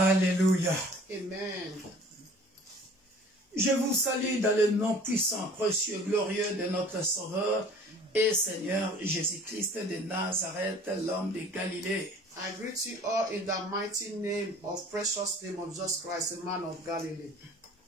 Alléluia. Amen. Je vous salue dans le nom puissant, précieux, glorieux de notre Sauveur et Seigneur Jésus-Christ de Nazareth, l'homme de Galilée. I greet you all in the mighty name of precious name of Jesus Christ, the man of Galilee.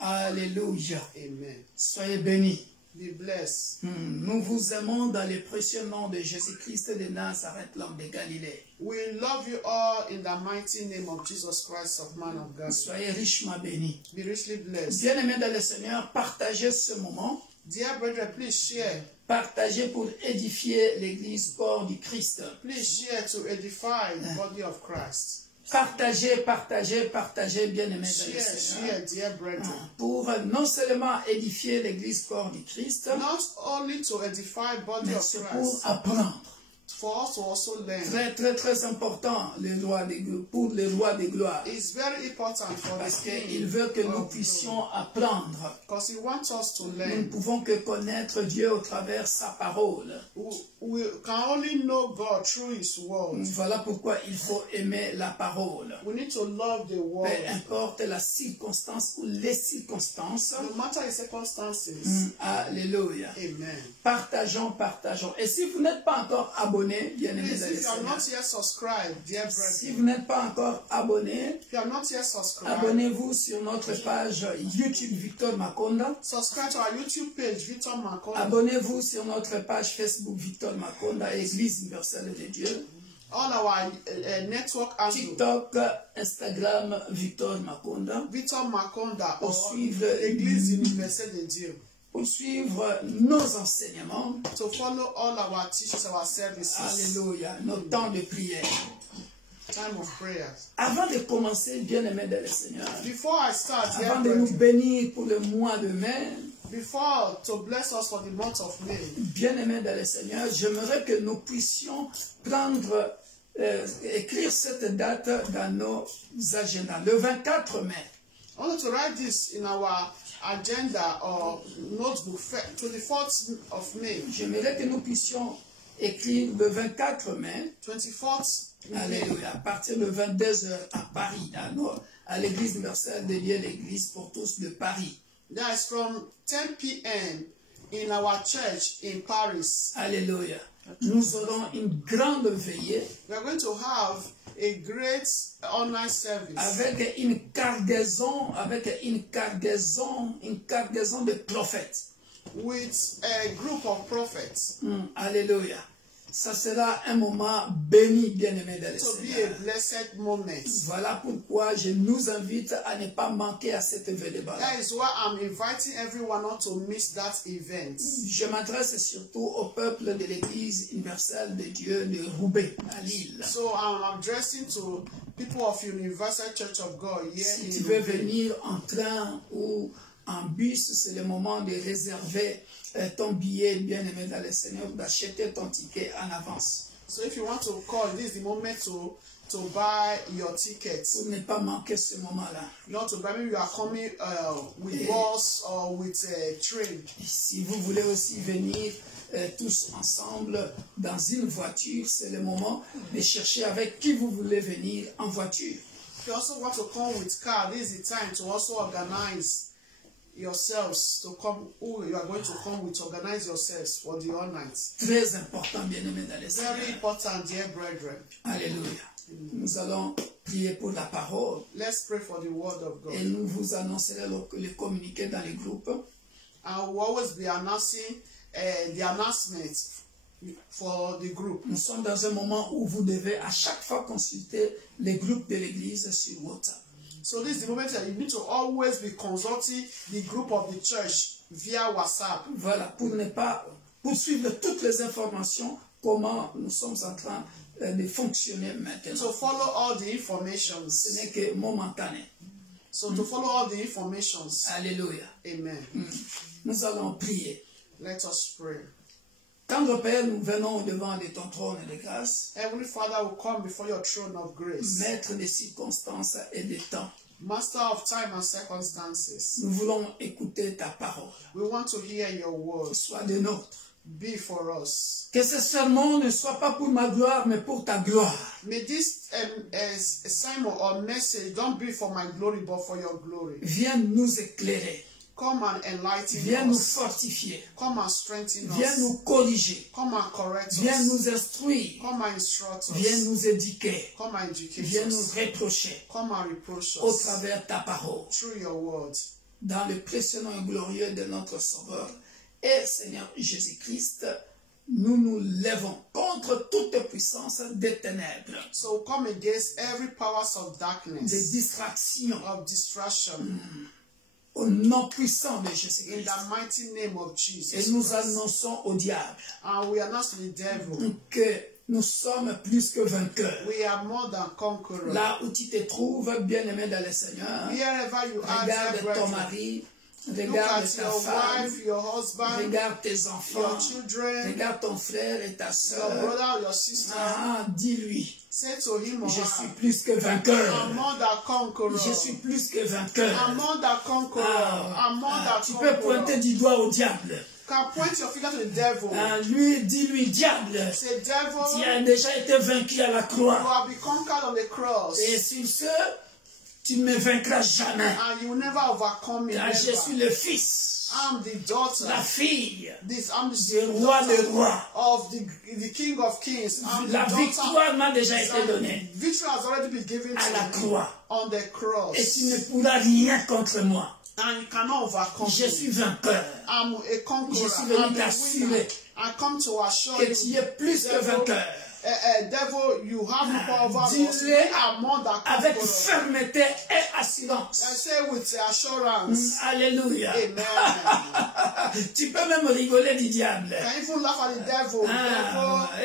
Alléluia. Amen. Soyez bénis. Be blessed. Nous vous aimons dans le précieux nom de Jésus-Christ de Nazareth, l'homme de Galilée. We love you all in the mighty name of Jesus Christ, of man of Galilee. Soyez richement bénis. Be richly blessed. Bien-aimés dans le Seigneur, partagez ce moment. Dear brethren, please share. Partagez pour édifier l'Église corps du Christ. Please share to edify the body of Christ. Partagez, partagez, partagez, bien-aimés dans le Share, Seigneur. share, dear brethren. Pour non seulement édifier l'Église corps du Christ, Not only to edify body mais of c'est pour Christ, apprendre. for us to also learn. Très, très, très important pour les rois de gloire. It's very important for Parce us qu'il veut que nous puissions apprendre. because He wants us to Nous ne learn. pouvons que connaître Dieu au travers sa parole. We can only know God through His word. Voilà pourquoi il faut aimer la parole. We need to love the Peu word. importe la circonstance ou les circonstances. No matter the circumstances. Alléluia. Amen. Partageons, partageons. Et si vous n'êtes pas encore abonné, bien-aimés Please, dans le if you are Seigneur, not yet subscribed, dear si brethren, vous n'êtes pas encore abonné, if you are not yet subscribed, abonnez-vous sur notre page YouTube Victor Makonda. subscribe to our YouTube page, Victor Makonda. Abonnez-vous sur notre page Facebook Victor Makonda, Église universelle de Dieu. All our network handle, TikTok, Instagram Victor Makonda. Victor Makonda, Pour or suivre, Église universelle de Dieu. pour suivre nos enseignements. To follow all our teachings, our services. Alléluia. Nos temps de prière. Time of prayers. Avant de commencer, bien-aimés dans le Seigneur, Before I start, dear avant de nous brethren, bénir pour le mois de mai, before to bless us for the month of May, bien-aimés dans le Seigneur, j'aimerais que nous puissions prendre, écrire cette date dans nos agendas. Le 24 mai, I want to write this in our agenda or notebook, 24th of May, j'aimerais que nous puissions écrire le 24 mai, 24th May, alléluia, à partir de 22h à Paris, à l'église universelle de Dieu, l'église pour tous de Paris. that is from 10 p.m. in our church in Paris. Alléluia. Nous aurons une grande veillée We are going to have a great online service avec une cargaison de prophètes. with a group of prophets. Alléluia. Ça sera un moment béni, bien-aimé dans le To be a Seigneur. blessed moment. Voilà pourquoi je nous invite à ne pas manquer à cet événement. That is why I'm inviting everyone not to miss that event. Je m'adresse surtout au peuple de l'Église universelle de Dieu de Roubaix, à Lille. So I'm addressing to people of Universal Church of God here Si in tu veux Roubaix. venir en train ou en bus, c'est le moment de réserver ton billet, bien-aimé dans le Seigneur, d'acheter ton ticket en avance. So if you want to call, this is the moment to buy your tickets. Pour ne pas manquer ce moment-là. Not to buy, maybe you are coming with bus or with a train. Et si vous voulez aussi venir tous ensemble dans une voiture, c'est le moment de chercher avec qui vous voulez venir en voiture. If you also want to come with car, this is the time to also organize yourselves to come, who you are going to come with, organize yourselves for the all night. Très important, bien-aimé dans le Very Seigneur. important, dear brethren. Alléluia. Nous allons prier pour la parole Let's pray for the word of et God. nous vous annoncerons le communiqué dans les groupes. And we'll always be announcing the announcements for the group. Nous sommes dans un moment où vous devez à chaque fois consulter les groupes de l'église sur WhatsApp. So this is the moment that you need to always be consulting the group of the church via WhatsApp. Voilà, pour ne pas poursuivre toutes les informations, comment nous sommes en train de fonctionner maintenant. To follow all the Ce informations. n'est que momentané. So to follow all the informations. Alléluia. Amen. Nous allons prier. Let us pray. Tendre Père, nous venons devant de ton trône de grâce, Heavenly Father, will come before your throne of grace. maître des circonstances et des temps. Master of time and circumstances. Nous voulons écouter ta parole. We want to hear your word. Sois des nôtres. be for us. Que ce sermon ne soit pas pour ma gloire, mais pour ta gloire. May this sermon or message don't be for my glory, but for your glory. Viens nous éclairer. Come and enlighten Viens nous us. fortifier. Come and strengthen Viens us. nous corriger. Come and correct Viens us. nous instruire. Come and instruct Viens us. nous éduquer. Come and educate Viens nous us. reprocher Come and reproach au us travers de ta parole. through your word. Dans le précieux nom et glorieux de notre Sauveur et Seigneur Jésus-Christ, nous nous lèvons contre toute puissance des ténèbres, So come against every powers of des darkness, distractions, of distraction, au nom puissant de in Jésus-Christ. the mighty name of Et Jesus nous Christ. annonçons au diable And we announce to the devil, que nous sommes plus que vainqueurs. we are more than conquerors. Là où tu te trouves, bien-aimé dans le Seigneur, Wherever you are, regarde dear ton brethren, mari, look regarde at ta your femme, wife, your husband, regarde tes your enfants, children, regarde ton frère et ta your soeur. brother, your sister. Dis-lui, Say to him or je suis her, plus que vainqueur. I'm more than conqueror. Je suis plus que vainqueur. I'm more than conqueror. I'm more than Tu peux pointer conqueror. du doigt au diable. Can point your finger to the devil. Dis-lui, diable, Say, tu devil, as déjà été vaincu à la you croix. have been conquered on the cross. Et sur ce, tu ne me vaincras jamais. And you will never overcome me. Car je suis Never. le fils, I'm the daughter. la fille I'm du the roi des daughter rois. of the King of Kings. I'm La the daughter. victoire m'a déjà été donnée Victory has already been given à la to me croix. on the cross. Et tu ne pourras rien contre moi. And you cannot overcome Je me. suis vainqueur. I'm a conqueror. Je suis venu I'm a winner. t'assurer I come to assure que you, tu es plus que devil, vainqueur. Devil, you have no power over us. Dis-le We are more than avec conquerors. fermeté et assurance. I say with assurance. Alléluia. Amen. Tu peux même rigoler du diable. Can even laugh at the devil.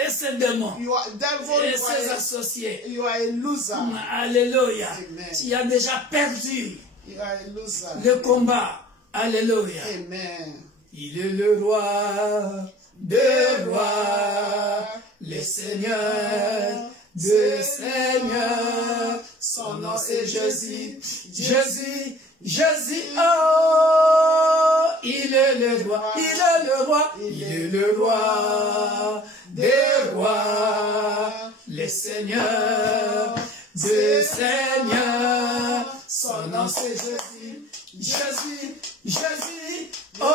Et ses démons. You are devil. Et ses associés. You are a loser. Alléluia. Amen. Tu as déjà perdu You are a loser. le combat. Alléluia. Amen. Il est le roi des rois, le Seigneur des seigneurs. Son nom c'est Jésus, Jésus, Jésus. Oh, il est le roi, il est le roi, il est le roi des rois, le Seigneur des seigneurs. Son nom c'est Jésus, Jésus, Jésus. Oh,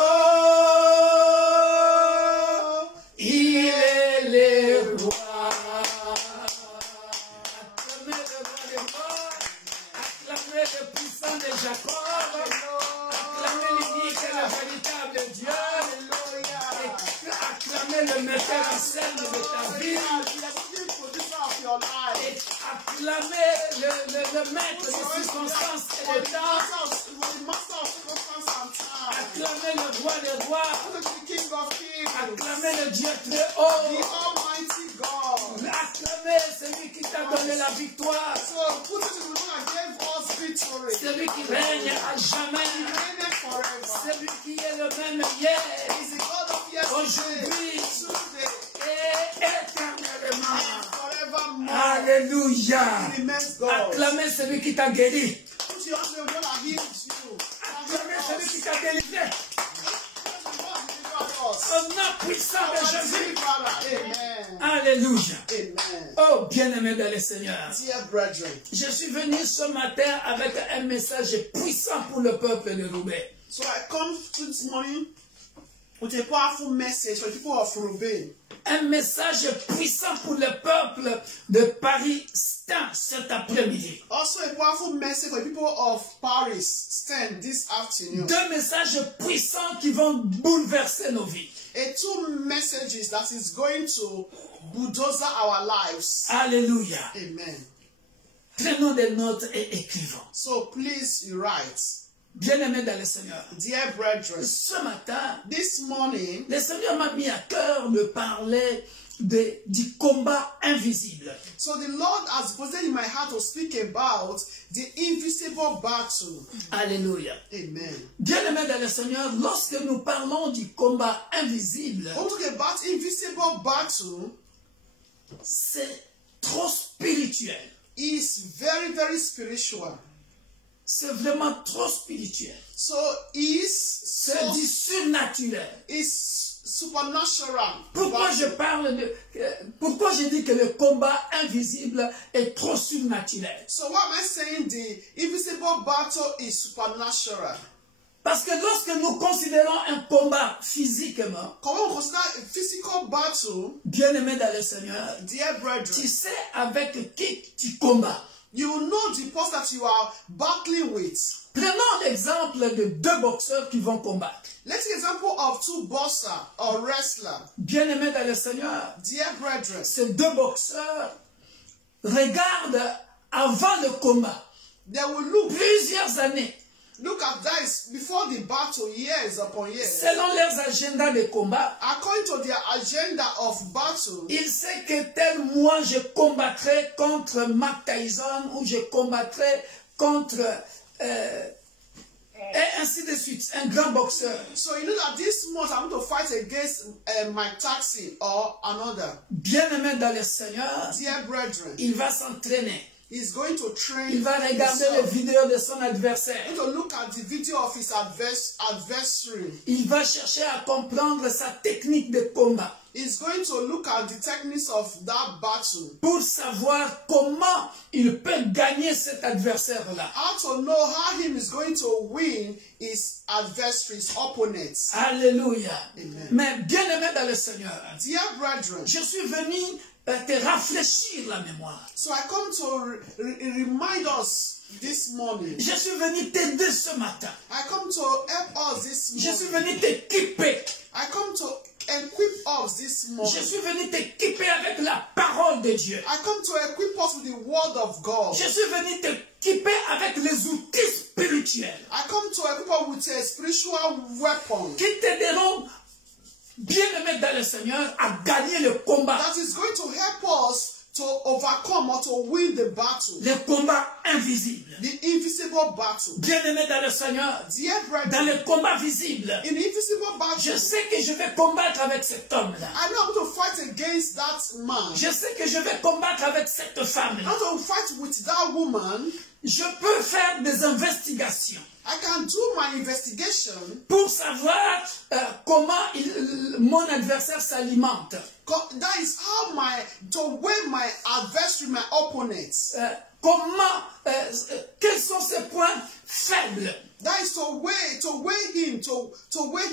il est le roi. Acclamez le roi des rois. Acclamez le puissant de Jacob. Acclamez l'unique et le véritable Dieu. Et acclamez le metteur en scène de ta vie. Et acclamez le maître des circonstances et des temps. Acclamez le roi des rois. Acclamez le Dieu très haut. Acclamez celui qui t'a donné la victoire. Celui qui règne à jamais. Celui qui est le même hier, aujourd'hui et éternellement. Alléluia. Acclamez celui qui t'a guéri. Acclamez celui qui t'a délivré. Au nom puissant de Jésus. Alléluia. Oh, bien-aimé dans le Seigneur. Je suis venu ce matin avec un message puissant pour le peuple de Roubaix. So I come this morning with a powerful message for the people of Roubaix. Un message puissant pour le peuple de Paris cet après-midi. Also a powerful message for the people of Paris stand this afternoon. Deux messages puissants qui vont bouleverser nos vies. A two messages that is going to bulldozer our lives. Alléluia. Amen. Prenons des notes et écrivons. So please you write. Bien-aimés dans le Seigneur. Dear brethren, Ce matin, this morning, le Seigneur m'a mis à cœur de parler du combat invisible. so the Lord has put in my heart to speak about the invisible battle. Alléluia. Amen. Bien-aimés dans le Seigneur, lorsque nous parlons du combat invisible, When we talk about invisible battle, c'est trop spirituel. is very, very spiritual. C'est vraiment trop spirituel. So C'est du surnaturel. is supernatural. Pourquoi je parle de... pourquoi je dis que le combat invisible est trop surnaturel? So why am I saying the invisible battle is supernatural? Parce que lorsque nous considérons un combat physiquement, Quand on consider a physical battle, bien-aimé dans le Seigneur, dear tu brethren, sais avec qui tu combats. you will know the person that you are battling with. Prenons l'exemple de deux boxeurs qui vont combattre. Let's take example of two boxers or wrestlers. Bien-aimé dans le Seigneur, Dear brethren, ces deux boxeurs regardent avant le combat, they will look plusieurs années, at that before the battle, years upon years. selon leurs agendas de combat. According to their agenda of battle, Il sait que tel mois je combattrai contre Mark Tyson ou je combattrai contre et ainsi de suite, un grand boxeur. so you know that this month I'm going to fight against Mike Tyson or another. Bien-aimé dans le Seigneur, Dear brethren, il va s'entraîner. he's going to train Il va regarder les himself. vidéos de son adversaire. He's going to look at the video of his adversary. Il va chercher à comprendre sa technique de combat He's going to look at the techniques of that battle. pour savoir comment il peut gagner cet adversaire-là. How to know how him is going to win his adversary, his opponents. Alléluia. Amen. Mais bien-aimé dans le Seigneur, Dear brethren, je suis venu te rafraîchir la mémoire. so I come to remind us this morning. Je suis venu t'aider ce matin. I come to help us this Je suis morning. venu t'équiper. I come to equip us this Je morning. suis venu t'équiper avec la parole de Dieu. I come to equip us with the word of God. Je suis venu t'équiper avec les outils spirituels I come to equip us with a spiritual weapon qui t'aideront, bien-aimé dans le Seigneur, à gagner le combat. that is going to help us to overcome or to win the battle, Le combat invisible. the invisible battle. Bien-aimé dans le Seigneur, Dear dans brethren, le combat visible, in the invisible je battle, sais que je vais combattre avec cet homme-là. I know I'm going to fight against that man. Je sais que je vais combattre avec cette femme-là. I'm going to fight with that woman. Je peux faire des investigations I can do my investigation. pour savoir comment mon adversaire s'alimente. That is how to weigh my adversary, my opponents. Quels sont ses points faibles. That is to weigh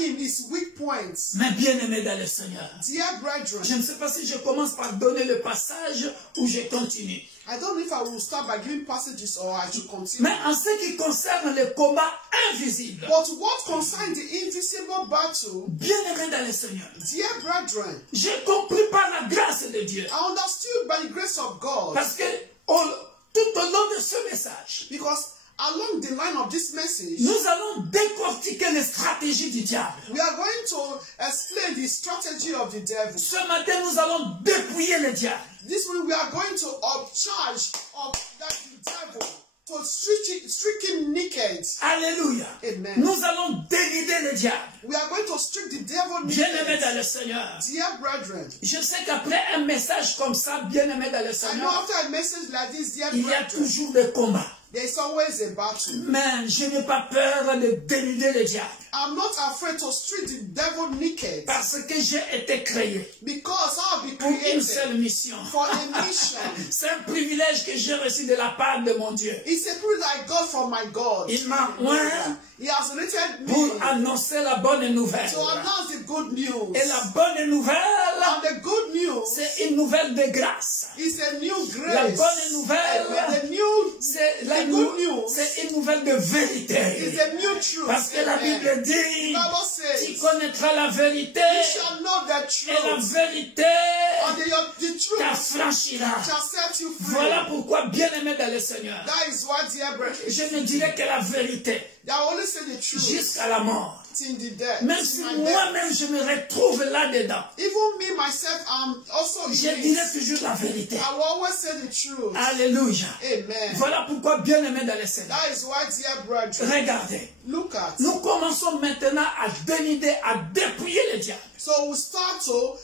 him his weak points. Mais bien aimé dans le Seigneur, Dear brethren, je ne sais pas si je commence par donner le passage ou je continue. I don't know if I will start by giving passages or I should continue. Mais en ce qui concerne le combat invisible, But what concerns the invisible battle, bien aimé dans le Seigneur, dear brethren, j'ai compris par la grâce de Dieu. I understood by the grace of God, Parce que tout au long de ce message, because along the line of this message, nous allons décortiquer les stratégies du diable. we are going to explain the strategy of the devil. Ce matin, nous allons dépouiller le diable. This week we are going to upcharge of the devil, to strike him naked. Alléluia. Amen. Nous allons dévider le diable. We are going to strike the devil Bien-aimé dans naked. le Seigneur, Dear brethren, je sais qu'après un message comme ça, bien-aimé dans le I know Seigneur, after a message like this, dear il y a brethren, toujours des combats. there is always a battle. Mais je n'ai pas peur de dévider le diable. I'm not afraid to strike the devil naked, Parce que j'ai été créé because I'll be pour une created seule mission. for a mission. C'est un privilège que j'ai reçu de la part de mon Dieu. It's a privilege I got from my God. Il m'a oint He has rated me pour annoncer la bonne nouvelle. to announce the good news. Et la bonne nouvelle, And the good news c'est une nouvelle de grâce. is a new La grace. bonne nouvelle, The new c'est the good news c'est une nouvelle de is vérité. a new truth. Parce que la Amen. Bible dit, The Bible tu says, connaîtras la vérité you shall know the et la truth, vérité and the truth t'affranchira. shall set you free. Voilà pourquoi, bien-aimé dans le Seigneur, That is why, dear brethren, je ne dirai que la vérité I only say the truth jusqu'à la mort. till the death. Même till si my death. moi-même je me retrouve là-dedans, Even me, myself, I'm also in je this. dirai toujours la vérité. I will always say the truth. Alléluia. Amen. Voilà pourquoi, bien-aimé dans le Seigneur, That is why, dear brethren, regardez, look at. nous commençons maintenant à dénider, à dépouiller le diable. So we start to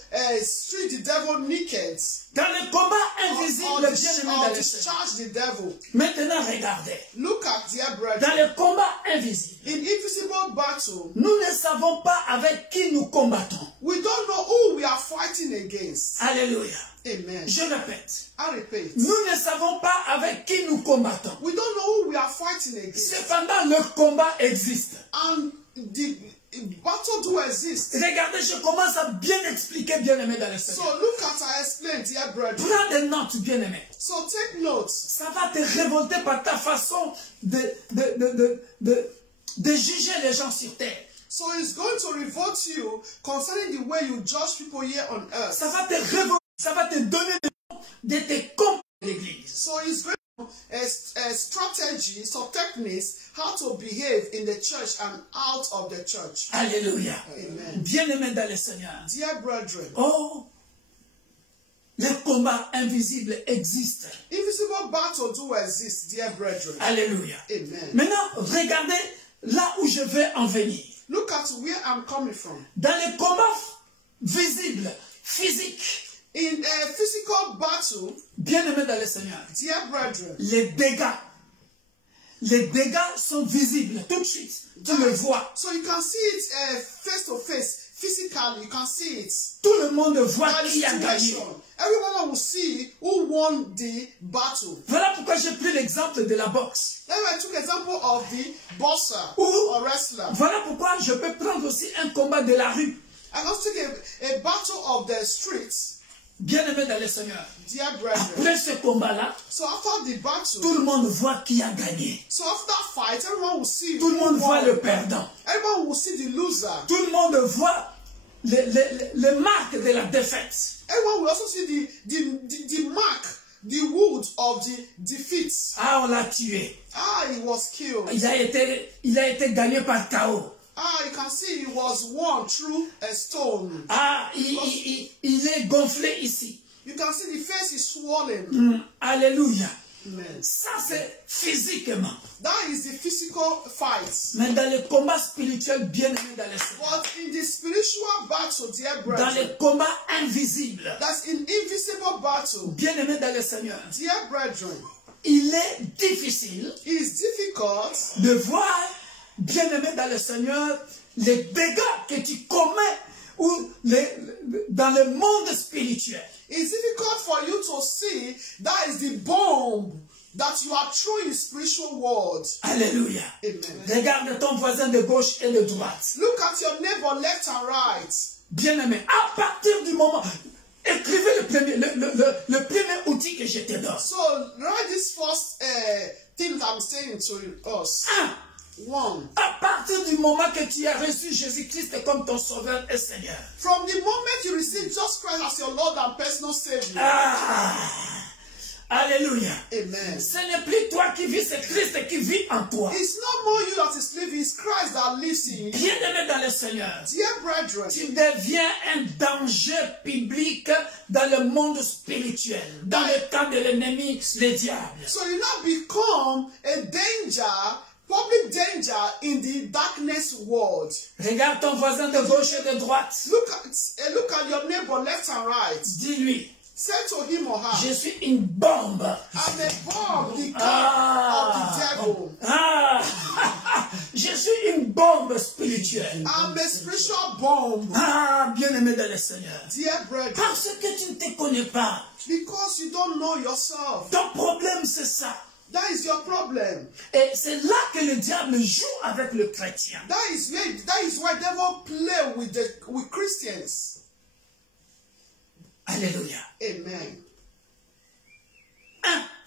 street the devil naked. Dans le combat invisible, bien-aimé dans le Seigneur. discharge the devil. Maintenant, regardez. Look at, dear Dans brethren, le combat invisible, in invisible battle, nous ne savons pas avec qui nous combattons. we don't know who we are fighting against. Alléluia. Amen. Je répète. I repeat. Nous ne savons pas avec qui nous combattons. We don't know who we are fighting against. Cependant, le combat existe. And the battle do exist. Regardez, je commence à bien expliquer, bien-aimé dans le So Seigneur. look at, I explain, dear brethren. Prends des notes, bien-aimé. So take notes. Ça va te révolter par ta façon de juger les gens sur terre. So it's going to revolt you concerning the way you judge people here on earth. Ça va te révolter, ça va te donner de tes comptes de l'église. So it's going to a strategy, some techniques, how to behave in the church and out of the church. Alléluia. Amen. Bien-aimé dans le Seigneur. Dear brethren, Oh, les combats invisibles existent. invisible battle do exist, dear brethren. Alléluia. Amen. Maintenant, regardez là où je vais en venir. Look at where I'm coming from. Dans les combats visibles, physiques, In a physical battle, bien-aimé dans le Seigneur, dear brethren, les dégâts sont visibles tout de suite. Tu le vois. so you can see it face to face, physically, you can see it. Tout le monde voit By the qui a gagné. situation. Everyone will see who won the battle. Voilà pourquoi j'ai pris l'exemple de la boxe. Then I took example of the boxer Ou- or wrestler. Voilà pourquoi je peux prendre aussi un combat de la rue. I also took a battle of the streets, Bien-aimé dans le Seigneur. dear brethren. Après ce combat-là, So after the tout battle, le monde voit qui a gagné. so after fight, everyone will see Tout le who monde voit won. le perdant. Everyone will see the loser. Tout le monde voit les marques de la défaite. Everyone will also see the mark, the wood of the defeat. Ah, on l'a tué. Ah, he was killed. Il a été gagné par KO. Ah, you can see he was won through a stone. Ah, il est gonflé ici. You can see the face is swollen. Alléluia. Amen. Ça, c'est physiquement. That is the physical fight. Mais dans le combat spirituel, bien aimé dans le Seigneur, But in the spiritual battle, dear dans brethren, le combat invisible, that's in invisible battle, bien aimé dans le Seigneur, dear brethren, il est difficile it is difficult de voir, bien aimé dans le Seigneur, les dégâts que tu commets ou dans le monde spirituel. It's difficult for you to see that is the bomb that you are throwing in the spiritual world. Alléluia. Amen. Regarde ton voisin de gauche et de droite. Look at your neighbor left and right. Bien aimé, à partir du moment, écrivez le premier outil que je te donne. So write this first thing that I'm saying to us. One. À partir du moment que tu as reçu Jésus-Christ comme ton sauveur et Seigneur. From the moment you receive Jesus Christ as your Lord and personal Savior. Alléluia. Amen. Ce n'est plus toi qui vis, c'est Christ qui vit en toi. It's not more you that is living, it's Christ that lives in you. Bien aimé dans le Seigneur, Dear brethren, tu deviens un danger public dans le monde spirituel, dans le camp de l'ennemi, le diable. so you now become a danger, public danger in the darkness world. Regarde ton voisin de gauche et de droite. Look at your neighbor left and right. Dis-lui, Say to him or her, je suis une bombe. I'm a bomb, the camp of the devil. Je suis une bombe spirituelle. I'm a spiritual bomb. Bien aimé dans le Seigneur. Dear brethren, Parce que tu ne te connais pas. because you don't know yourself. Ton problème, c'est ça. That is your problem. Et c'est là que le diable joue avec le chrétien. That is why devil play with Christians. Alléluia. Amen.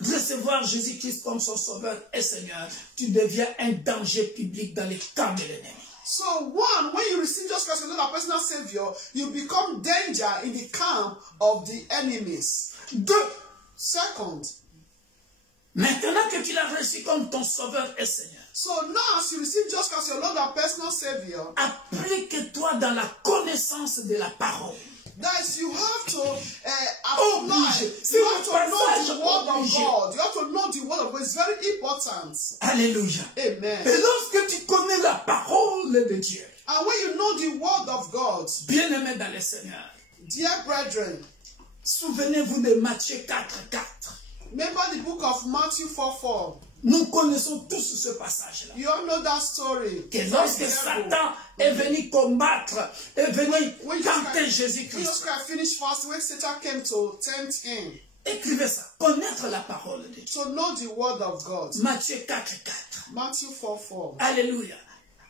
Recevoir Jésus-Christ comme son sauveur et Seigneur, tu deviens un danger public dans les camps de l'ennemi. So one, when you receive Jesus Christ as your personal Savior, you become danger in the camp of the enemies. Deux, Second, maintenant que tu l'as reçu comme ton sauveur et Seigneur, so now as you receive Jesus Christ as your Lord and personal Savior, applique-toi dans la connaissance de la parole. that is, you have to Obligé. apply. C'est You le have to know passage the word of obligé. God. You have to know the word of God. It's very important. Alléluia. Amen. Et lorsque tu connais la parole de Dieu, And when you know the word of God, bien-aimé dans le Seigneur, dear brethren, Souvenez-vous de Matthieu 4:4. Remember the book of Matthew 4:4. Nous connaissons tous ce passage-là. You all know that story. Que lorsque Satan est venu combattre, est venu tenter When Jésus-Christ. Jesus Christ finished fast, when Satan came to tempt him, Écrivez ça. Connaître la parole de Dieu. to know the word of God. Matthieu 4:4. Matthew 4:4. Alléluia.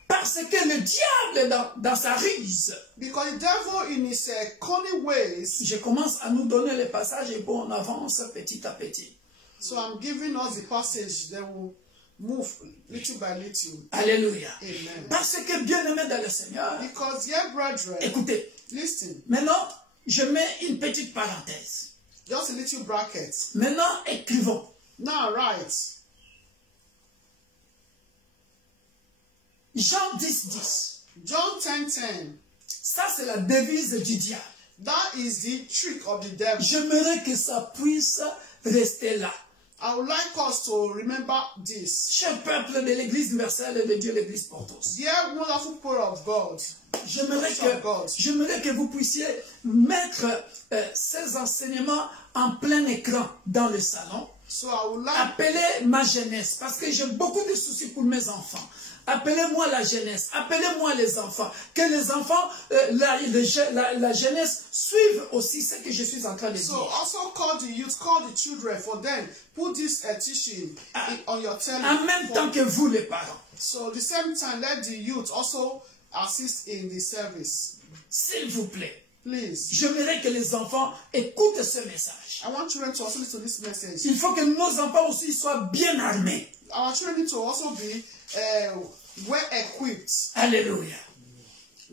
Parce que le diable, dans sa ruse, Because the devil in his cunning ways, je commence à nous donner les passages et bon, on avance petit à petit. so I'm giving us the passage, then we'll move little by little. Alléluia. Amen. Parce que bien-aimé dans le Seigneur, Because, yeah, brethren, écoutez, listen, maintenant, je mets une petite parenthèse. just a little bracket. Maintenant, écrivons. Now, right. Jean 10:10. John 10:10. Ça, c'est la devise du diable. That is the trick of the devil. J'aimerais que ça puisse rester là. I would like us to remember this. Cher peuple de l'Église universelle et de Dieu, l'Église pour tous. Dear wonderful people of God, J'aimerais que vous puissiez mettre ces enseignements en plein écran dans le salon. so I would like, Appelez ma jeunesse, parce que j'ai beaucoup de soucis pour mes enfants. Appelez-moi la jeunesse, appelez-moi les enfants. Que les enfants, la jeunesse suivent aussi ce que je suis en train de so dire. also call the youth, call the children for them. Put this teaching on your En telephone. même temps que vous les parents. So the same time, let the youth also assist in the service. S'il vous plaît, Please. j'aimerais que les enfants écoutent ce message. I want children to also listen to this message. Il faut que nos enfants aussi soient bien armés. Our children need to also be well equipped. Alléluia.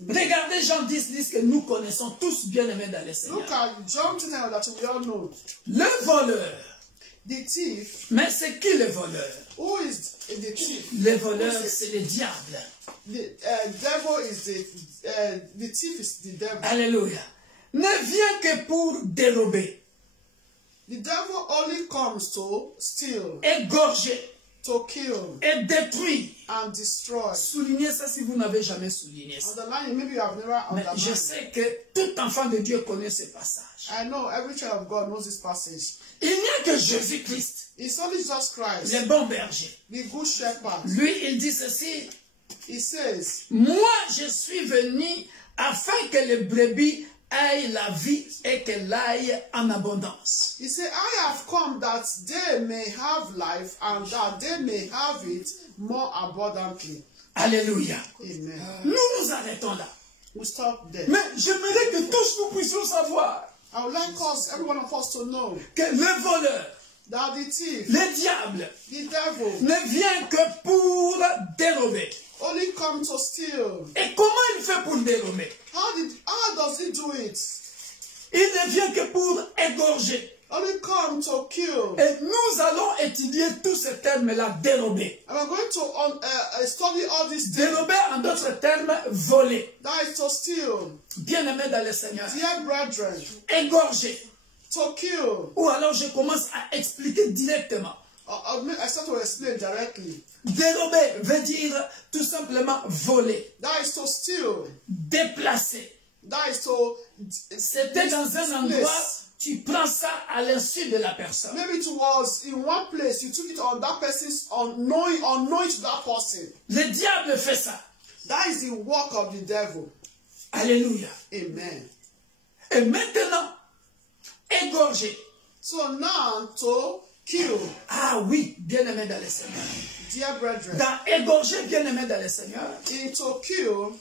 Regardez Jean 10:10 que nous connaissons tous bien aimés dans le Seigneur. Look at John 10 that we all know. Le voleur. The thief. Mais c'est qui le voleur? Who is the thief? Le voleur, c'est le diable. The devil is the thief is the devil. Alléluia. Ne vient que pour dérober, The devil only comes to steal, égorger to kill, et détruire. and destroy. Soulignez ça si vous n'avez jamais souligné ça. Underline, maybe you have never Mais je underlined. sais que tout enfant de Dieu connaît ce passage. I know every child of God knows this passage. Il n'y a que Jésus-Christ, It's only Jesus Christ, le bon berger. the good shepherd. Lui, il dit ceci: He says, moi, je suis venu afin que les brebis aient la vie et qu'elle aille en abondance. He said, I have come that they may have life and that they may have it more abundantly. Alléluia. Amen. Nous nous arrêtons là. We stop there. Mais j'aimerais que tous nous puissions savoir I would like us, every one of us, to know que le voleur, that the thief, le diable, the devil, ne vient que pour dérober. only come to steal. Et comment il fait pour dérober? How does he do it? Il ne vient que pour égorger. Only come to kill. Et nous allons étudier tous ces termes-là, dérober. And we're going to study all these things. Dérober, en d'autres termes, voler. That is to steal. Bien-aimé dans le Seigneur. Dear brethren, Égorger. to kill. Ou alors je commence à expliquer directement. I start to explain directly. Dérober veut dire tout simplement voler, That is to steal. déplacer. That is to C'était dans un endroit, tu prends ça à l'insu de la personne. maybe it was in one place, you took it on that person's unknowing to that person. Le diable fait ça. That is the work of the devil. Alléluia. Amen. Et maintenant, égorger. So now to kill, Ah oui, bien-aimé dans le Seigneur. dear brethren, Dans égorger, bien-aimé dans le Seigneur, in to kill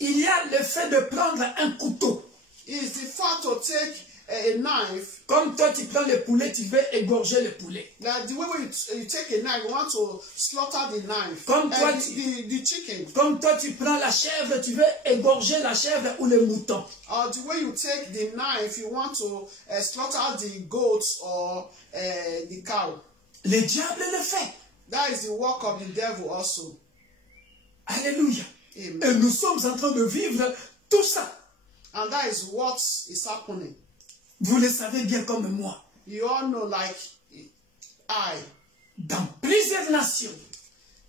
il y a le fait de prendre un couteau. is the fact to take a knife. Comme toi, tu prends le poulet, tu veux égorger le poulet. Like the way you take a knife, you want to slaughter the knife. Comme toi, the chicken. Comme toi, tu prends la chèvre, tu veux égorger la chèvre ou le mouton. Or the way you take the knife, you want to slaughter the goats or the cow. Le diable le fait. That is the work of the devil also. Alléluia. Amen. Et nous sommes en train de vivre tout ça. And that is what is happening. Vous le savez bien comme moi. You all know, like I. Dans plusieurs nations,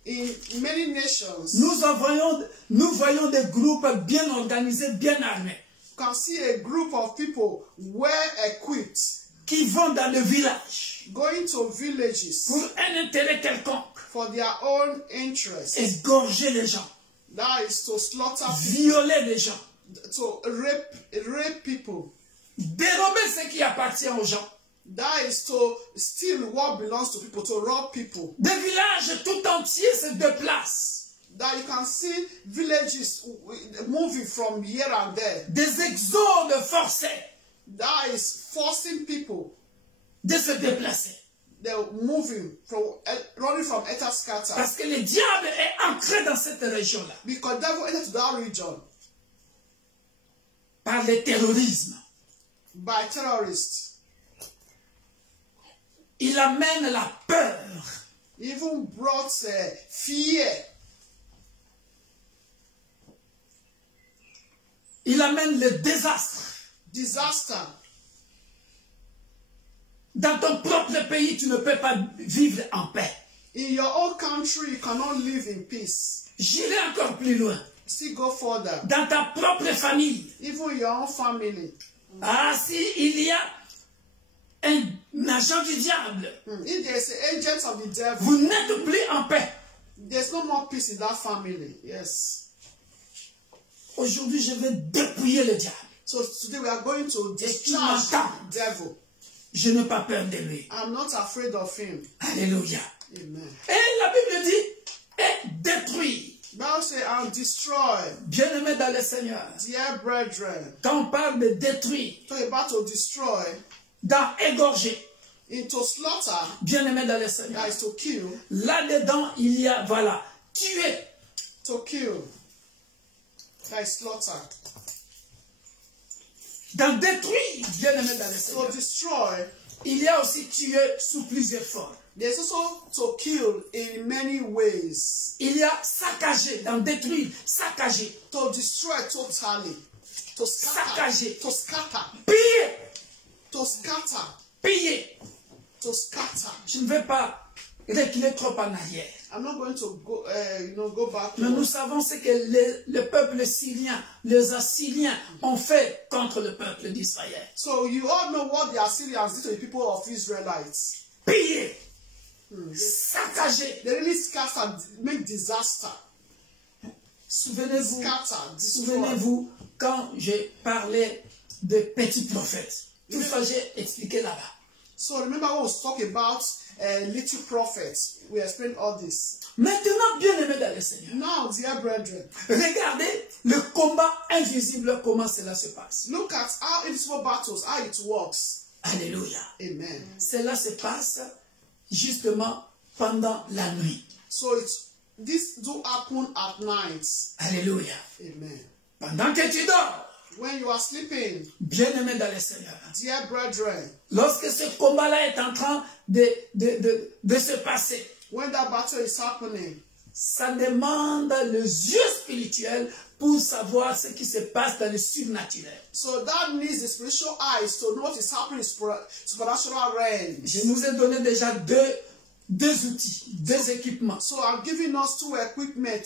In many nations, nous voyons des groupes bien organisés, bien armés. can see a group of people well equipped qui vont dans le village going to villages pour un intérêt quelconque, for their own interests. égorger les gens, That is to slaughter people, violer les gens, to rape people. dérober ce qui appartient aux gens. That is to steal what belongs to people, to rob people. Des villages tout entiers se déplacent. That you can see villages moving from here and there. Des exodes forcés That is forcing people. de se déplacer. They're moving from running from Etaskata. Parce que le diable est ancré dans cette région-là. Because devil entered to that region Par le terrorisme. by terrorists. Il amène la peur. Even brought fear. Il amène le désastre. Disaster. Dans ton propre pays, tu ne peux pas vivre en paix. In your own country, you cannot live in peace. J'irai encore plus loin. Still go further. Dans ta propre famille. Even your own family. Ah, si il y a un agent du diable, If there's an agent of the devil, vous n'êtes plus en paix. there's no more peace in that family. Yes. Aujourd'hui, je vais dépouiller le diable. So today we are going to tu discharge m'entends? the devil. Je n'ai pas peur de lui. I'm not afraid of him. Alléluia. Amen. Et la Bible dit, et détruit. Bible says, and destroy. Bien-aimé dans le Seigneur. Dear brethren, Quand on parle de détruire, talk about to destroy, dans égorger, into slaughter, bien-aimé dans le Seigneur. that is to kill, Là-dedans, il y a, voilà, tuer. to kill, that is slaughter. Dans détruire, bien-aimé dans le Seigneur. To destroy, Il y a aussi tuer sous plusieurs formes. there's also to kill in many ways. Il y a saccager, dans détruire, saccager, To destroy totally. To scatter. Saccager. To scatter. piller, To scatter. piller. To scatter. Je ne vais pas reculer trop en arrière. I'm not going to go, go back. Mais nous savons ce que le peuple syrien, les Assyriens ont fait contre le peuple d'Israël. So you all know what the Assyrians did to the people of Israelites. Piller, saccager. They really scatter, make disaster. Souvenez-vous, Scatter, destroy. souvenez-vous quand j'ai parlé de petits prophètes. Tout ça, j'ai expliqué là-bas. So remember when we talk about little prophets, we explained all this. Maintenant, bien-aimés dans le Seigneur, Now, dear brethren, regardez le combat invisible, comment cela se passe. look at how invisible battles, how it works. Alléluia. Amen. Cela se passe justement pendant la nuit. So this do happen at night. Alléluia. Amen. Pendant que tu dors, When you are sleeping, bien-aimé dans le Seigneur, dear brethren, lorsque ce combat-là est en train de se passer, when that battle is happening, ça demande les yeux spirituels pour savoir ce qui se passe dans le surnaturel. so that needs the spiritual eyes to know what is happening in supernatural realms. Je nous ai donné déjà deux outils, deux équipements. So I'm giving us two equipment.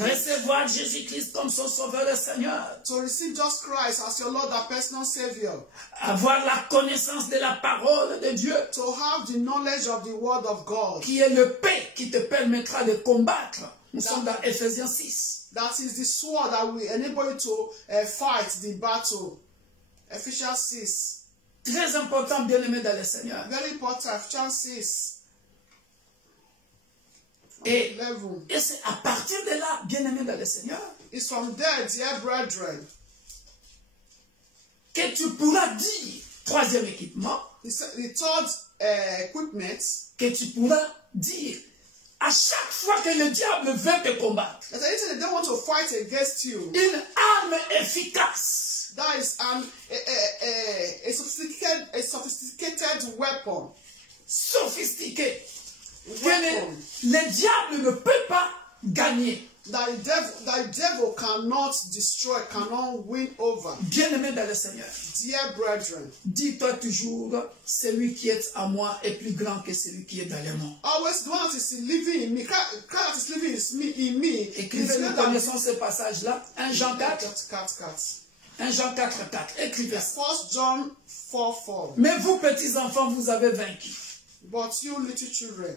Recevoir Jésus-Christ comme son sauveur et Seigneur. To receive just Christ as your Lord and personal Savior. Avoir la connaissance de la parole de Dieu. To have the knowledge of the Word of God. Qui est le paix qui te permettra de combattre. Nous sommes dans Ephésiens 6. That is the sword that will enable you to fight the battle. Ephesians 6. Très important, bien-aimé dans le Seigneur. Very important. Ephesians 6. Et 11. c'est à partir de là, bien-aimé dans le Seigneur, It's from there, dear brethren, que tu pourras dire, troisième équipement, the third equipment, que tu pourras dire à chaque fois que le diable veut te combattre, that anything they don't want to fight against you, une arme efficace. that is a sophisticated weapon. Sophistiqué. Que le diable ne peut pas gagner. That the devil cannot destroy, cannot win over. Bien-aimé dans le Seigneur, Dear brethren, dis-toi toujours, celui qui est à moi est plus grand que celui qui est dans le monde. always the one that is living in me, Christ that is living in me. Et que nous connaissons ce passage-là, 1 Jean 4. 1 Jean 4, 4. Écrivez ça. 1 John 4, 4. Mais vous, petits enfants, vous avez vaincu. But you little children,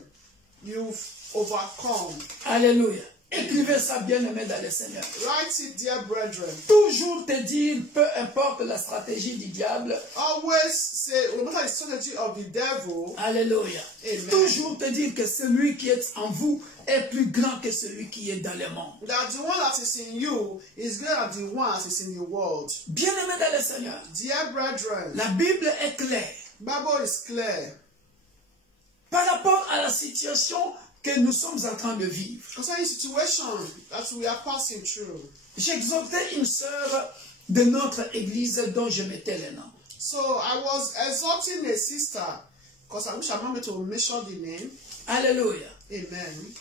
you've overcome. Alléluia. Écrivez ça, bien-aimé dans le Seigneur. Write it, dear brethren. Toujours te dire, peu importe la stratégie du diable. Always say, no matter the strategy of the devil. Alléluia. Amen. Toujours te dire que celui qui est en vous est plus grand que celui qui est dans le monde. That the one that is in you is greater than the one that is in the world. Bien-aimé dans le Seigneur. Dear brethren. La Bible est claire. Bible is clear. Par rapport à la situation que nous sommes en train de vivre. Concerning the situation that we are passing through. J'exhortais une sœur de notre église dont je mettais le nom. So I was exhorting a sister, because I wish I remember to mention the name. Alléluia. Amen.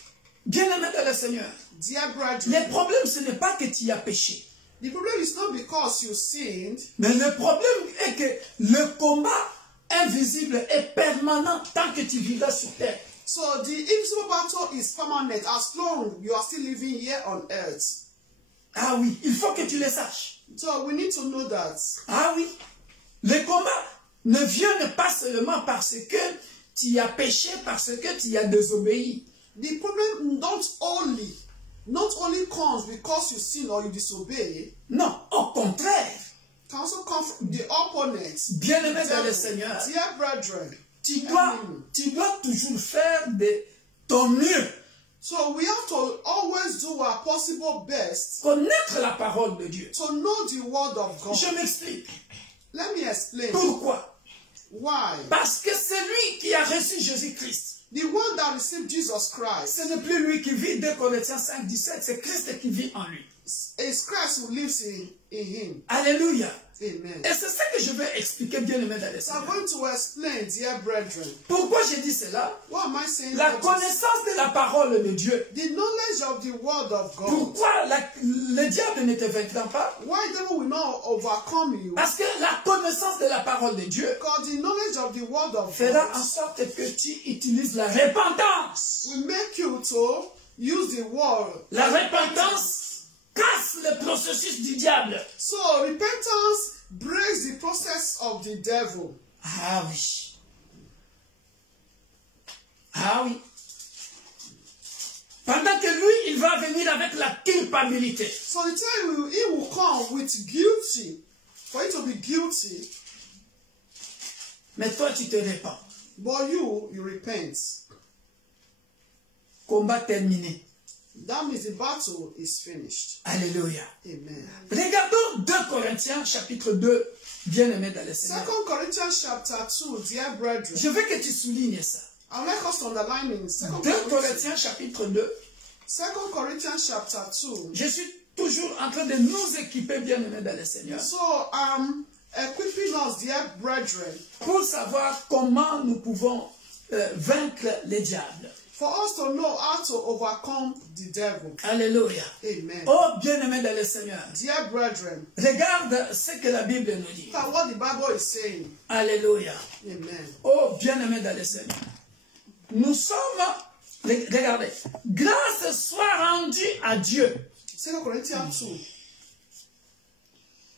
Bien-aimé dans le Seigneur. Dear brethren. Le problème, ce n'est pas que tu as péché. The problem is not because you sinned. Mais le problème est que le combat invisible est permanent tant que tu vivras sur terre. So the invisible battle is permanent as long you are still living here on earth. Ah oui, il faut que tu le saches. So we need to know that. Ah oui, le combat ne vient pas seulement parce que tu as péché, parce que tu as désobéi. The problem not only comes because you sin or you disobey. Non, au contraire. Can also come from the opponent. Bien-aimé dans le Seigneur. Dear brethren. Tu dois toujours faire de ton mieux. So we have to always do our possible best. Connaître la parole de Dieu. To know the word of God. Je m'explique. Let me explain. Pourquoi? Why? Parce que celui qui a reçu Jésus-Christ. The one that received Jesus Christ. Ce n'est plus lui qui vit, 2 Corinthiens 5, 17, c'est Christ qui vit en lui. It's Christ who lives in him. Alléluia. Amen. Et c'est ça que je vais expliquer, bien aimé dans le So I'm Seigneur. going to explain, dear brethren. Pourquoi j'ai dit cela? What am I saying? La connaissance de la parole de Dieu. The knowledge of the word of God. Pourquoi le diable ne te vaincra pas? Why the devil will not overcome you? Parce que la connaissance de la parole de Dieu Because the knowledge of the word of fera en God sorte que tu utilises la repentance. will make you to use the word. La repentance casse le processus du diable. So repentance breaks the process of the devil. Ah oui. Ah oui. Pendant que lui, il va venir avec la culpabilité. So the time he will come with guilty, for you to be guilty. Mais toi, tu te répands. But you repent. Combat terminé. That means the battle is finished. Alléluia. Amen. Regardons 2 Corinthiens chapitre 2, bien-aimé dans le Seigneur. 2 Corinthians chapter 2, dear brethren. Je veux que tu soulignes ça. I'd like us to underline in 2 Corinthiens chapitre 2. 2 Corinthians chapter 2. Je suis toujours en train de nous équiper, bien-aimé dans le Seigneur. So, equipping us, dear brethren, pour savoir comment nous pouvons vaincre le diable. for us to know how to overcome the devil. Alléluia. Amen. Oh, bien-aimé dans le Seigneur. Dear brethren, Regarde ce que la Bible nous dit. look at what the Bible is saying. Alléluia. Amen. Oh, bien-aimé dans le Seigneur. Nous sommes, regardez, grâce soit rendue à Dieu. 2 Corinthians 2.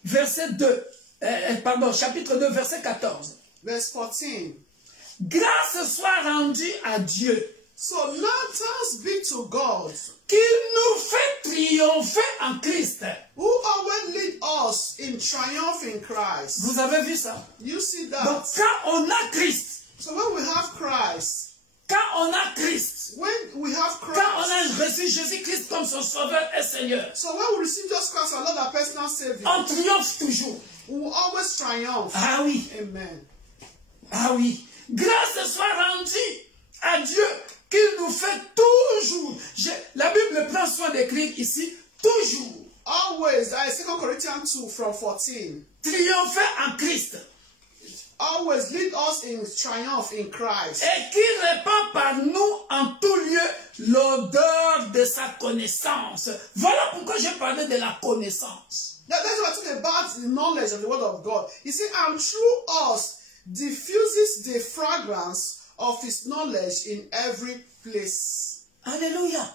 Verset 2, chapitre 2, verset 14. Verse 14. Grâce soit rendue à Dieu. So now thanks be to God, qu'il nous fait triompher en Christ. who always lead us in triumph in Christ. Vous avez vu ça? You see Donc that? quand on a Christ, So when we have Christ, quand on a Christ, when we have quand on Christ, a reçu Jésus-Christ comme son sauveur et Seigneur, so when we receive Jesus Christ, our Lord and personal Savior, on triomphe toujours. we will always triumph. Ah oui, Amen. ah oui. Grâce soit rendue à Dieu qu'il nous fait toujours. La Bible prend soin d'écrire ici, toujours. Always, 2 Corinthians 2 from 14. Triompher en Christ. Always lead us in triumph in Christ. Et qui répand par nous en tout lieu l'odeur de sa connaissance. Voilà pourquoi j'ai parlé de la connaissance. That's what I talking about, the knowledge of the word of God. He said, and through us diffuses the fragrance of his knowledge in every place. Alléluia.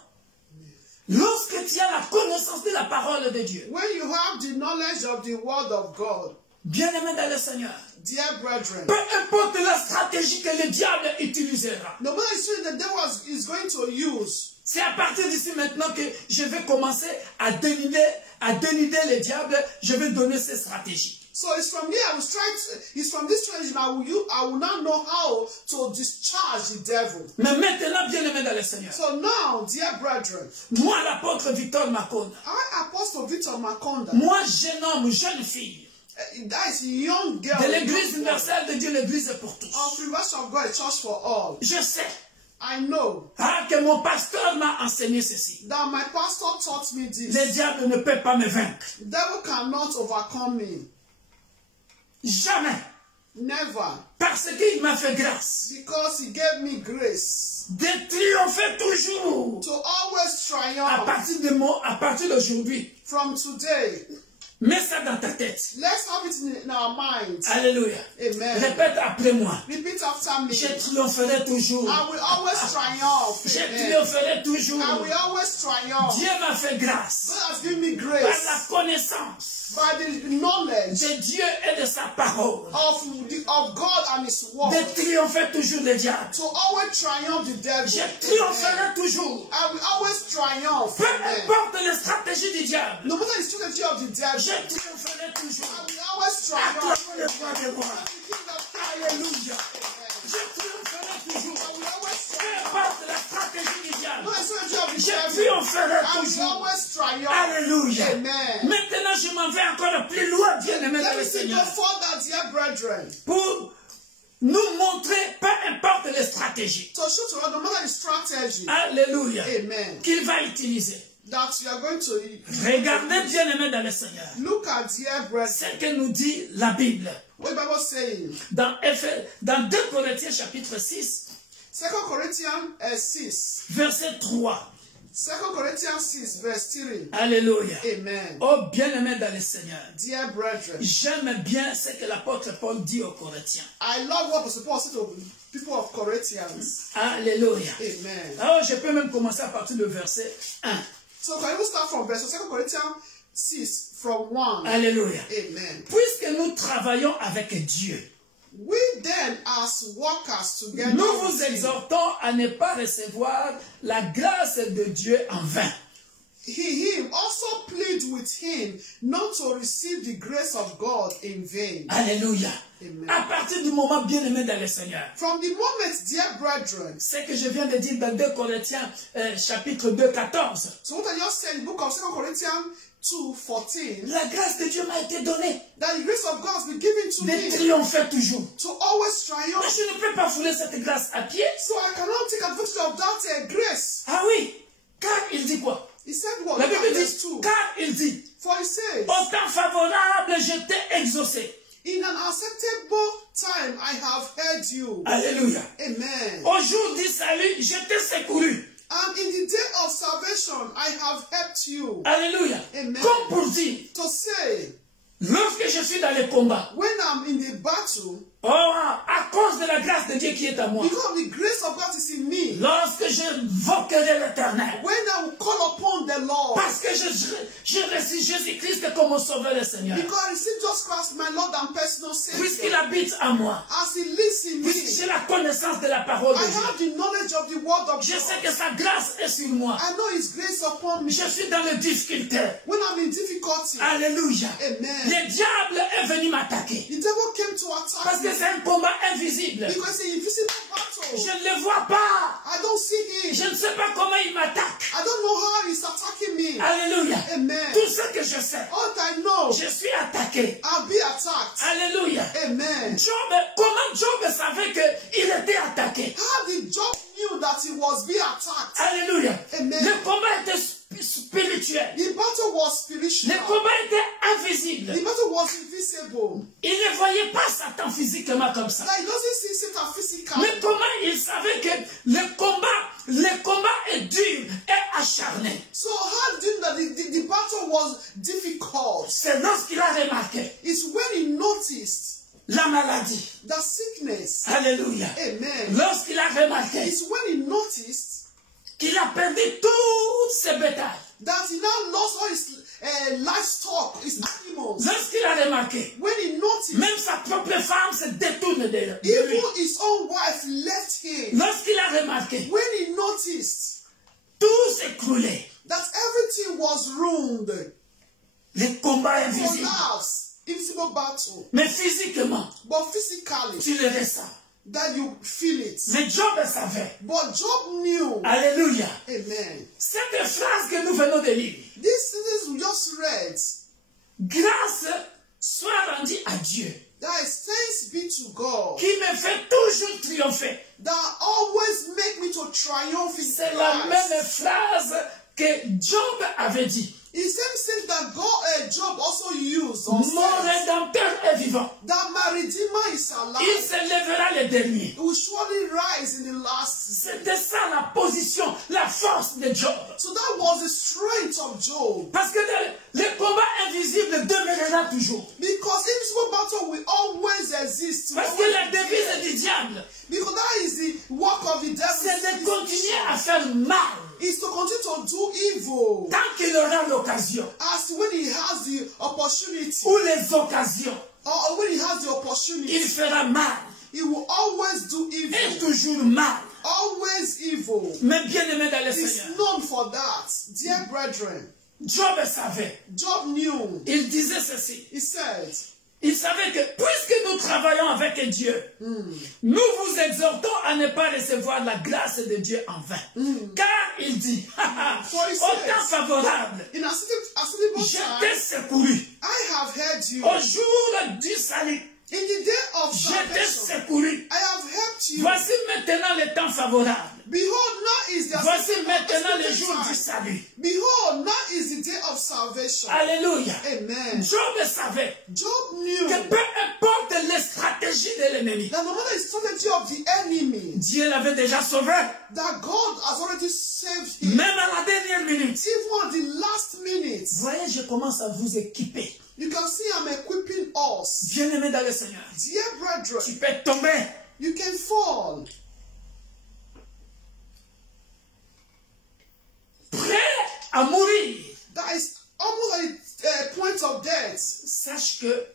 Lorsque tu as la connaissance de la parole de Dieu, when you have the knowledge of the word of God, bien-aimé dans le Seigneur, dear brethren, peu importe la stratégie que le diable utilisera, no matter the devil is going to use, c'est à partir d'ici maintenant que je vais commencer à dénider le diable, je vais donner ces stratégies. so it's from here it's from this strategy I will now know how to discharge the devil. Mais maintenant, bien-aimé dans le Seigneur, So now, dear brethren, moi l'apôtre Victor Makonda, I, Apostle Victor Makonda, moi jeune homme, jeune fille, that is a young girl de l'église universelle de Dieu, l'église pour tous. of the University of God, a church for all. Je sais I know que mon pasteur m'a enseigné ceci. that my pastor taught me this. Le diable ne peut pas me vaincre. The devil cannot overcome me. Jamais. Never. Parce qu'il m'a fait grâce Because he gave me grace de triompher toujours. to always À partir d'aujourd'hui, from today. mets ça dans ta tête. Let's have it in our minds. Alléluia. Amen. Répète après moi. Repeat after me. Je triompherai toujours. I will always triumph. Je Amen. triompherai toujours. I will always triumph. Dieu m'a fait grâce God has given me par grace la connaissance by the knowledge de Dieu et de sa parole of God and His word de triompher toujours le diable. to always triumph the devil. Je triompherai toujours. I will always triumph. Peu Amen. importe les stratégies du diable. No matter the strategy of the devil, Je triompherai toujours. I will always triumph. Acclamez le roi des rois. Alléluia. Je triompherai toujours. I will always Peu triumph. importe la stratégie du diable. No strategy of the Je devil, triompherai I will toujours. always triumph. Alléluia. Amen. Maintenant, je m'en vais encore plus loin, bien-aimé dans Let le me see Seigneur, go further, dear brethren. pour nous montrer, peu importe les stratégies, To show to us, no matter the strategy, alléluia, amen, qu'il va utiliser. that you are going to Regardez, bien-aimé dans le Seigneur, look at, dear brethren, ce que nous dit la Bible. what the Bible is saying. Dans 2 Corinthiens chapitre 6, 2 Corinthians 6. verset 3. 2 Corinthians 6, verse 3. Alléluia. Amen. Oh, bien-aimé dans le Seigneur, Dear brethren, j'aime bien ce que l'apôtre Paul dit aux Corinthiens. I love what Apostle Paul said to people of Corinthians. Alléluia. Amen. Alors, je peux même commencer à partir du verset 1. So can you start from verse 2 Corinthians 6, from 1. Alléluia. Amen. Puisque nous travaillons avec Dieu, We then, as workers together, nous vous with him, exhortons à ne pas recevoir la grâce de Dieu en vain. him also plead with him not to receive the grace of God in vain. Alléluia. Amen. À partir du moment bien-aimé dans le Seigneur, From the moment, dear brethren, ce que je viens de dire dans 2 Corinthiens chapitre 2, 14, so what I just said in the book of 2 Corinthians 2:14, la grâce de Dieu m'a été donnée that the grace of God has been given to de me triompher toujours. to always Mais triumph. je ne peux pas fouler cette grâce à pied. So I cannot take advantage of that grace. Ah oui, car il dit quoi? He said what? La Look at Bible verse dit, 2. car il dit, For he says, au temps favorable, je t'ai exaucé. in an acceptable time I have heard you. Alléluia. Amen. Au jour du salut, je t'ai secouru. And in the day of salvation I have helped you. Alléluia. Amen. Comme pour dire, To say, lorsque je suis dans les combats, when I'm in the battle, oh, à cause de la grâce de Dieu qui est à moi, because the grace of God is in me, lorsque j'invoquerai l'Éternel, when I will call upon the Lord, parce que je reçus Jésus-Christ comme mon sauveur et Seigneur, because I receive Jesus Christ, my Lord and personal puisqu'il Savior, habite en moi, as He lives in puisque me, j'ai la connaissance de la parole de I Dieu, have the knowledge of the word of je sais God. que sa grâce est sur moi, I know His grace upon me. je suis dans les difficultés. When I'm in difficulty, Alléluia. Amen. Le diable est venu m'attaquer, The devil came to parce attack que me c'est un combat invisible. because it's an invisible battle. Je ne le vois pas. I don't see him. Je ne sais pas comment il m'attaque. I don't know how he's attacking me. Alléluia. Amen. Tout ce que je sais, All I know, je suis attaqué. I'll be attacked. Alléluia. Amen. Comment Job savait qu'il était attaqué? How did Job knew that he was being attacked? Alléluia. Amen. Le combat était spirituel. The battle was spiritual. Le combat était invisible. The battle was invisible. Il ne voyait pas Satan physiquement comme ça. Like, he doesn't see Satan physically. Mais comment il savait que le combat est dur et acharné? So how did he know that the battle was difficult? C'est lorsqu'il a remarqué It's when he noticed la maladie. the sickness. Alléluia. Amen. Lorsqu'il a remarqué It's when he noticed qu'il a perdu tous ses bétails. that he now lost all his livestock, his animals. Lorsqu'il a remarqué, When he noticed, même sa propre femme se détourne de lui. even his own wife left him. Lorsqu'il a remarqué, When he noticed tout s'écroulait. that everything was ruined, Les combats invisibles. collapse, invisible battle, Mais physiquement, but physically, tu le ressens. that you feel it. Mais Job savait. But Job knew. Alléluia. Amen. Cette phrase que nous venons de lire. This we just read. Grâce soit rendue à Dieu, That is thanks be to God qui me fait toujours triompher. that always make me to triumph in C'est la Christ. même phrase que Job avait dit. It's the same thing that God, Job also used on Mon says Rédempteur est vivant. that my Redeemer is Il alive. se lèvera le dernier. He will surely rise in the last. C'était ça la position, la force de Job. So that was the strength of Job. Parce que le combat invisible demeurera toujours. Because invisible battle will always exist. Parce que la devise du diable, Because that is the work of the devil. c'est de continuer à faire mal Is to continue to do evil. tant qu'il aura l'occasion. As when he has the opportunity. Ou les occasions, Or when he has the il opportunity. fera mal. He will always do Et evil. toujours mal. Always evil. Mais bien aimé dans le He's Seigneur, known for that. Dear brethren, Job savait. Job knew. Il disait ceci. He said, Il savait que puisque nous travaillons avec Dieu, nous vous exhortons à ne pas recevoir la grâce de Dieu en vain. Car il dit, For he au temps says, favorable, in a suitable je time, t'ai secouru. I have heard you. Au jour du salut, In the day of je t'ai salvation, secouru. I have helped you. Voici maintenant le temps favorable. Behold, now is the Voici maintenant le accepted jour du time. salut. Behold, now is the day of salvation. Alléluia. Amen. Job savait Job knew que peu importe les stratégies de l'ennemi, that no matter the strategy of the enemy, Dieu l'avait déjà sauvé. that God has already saved him. Même à la dernière minute. Even at the last minute, Voyez, je commence à vous équiper. you can see I'm equipping us. Bien-aimé dans le Seigneur, Dear tu brethren, peux tomber. you can fall. Prêt à mourir. That is almost at the point of death. Sache que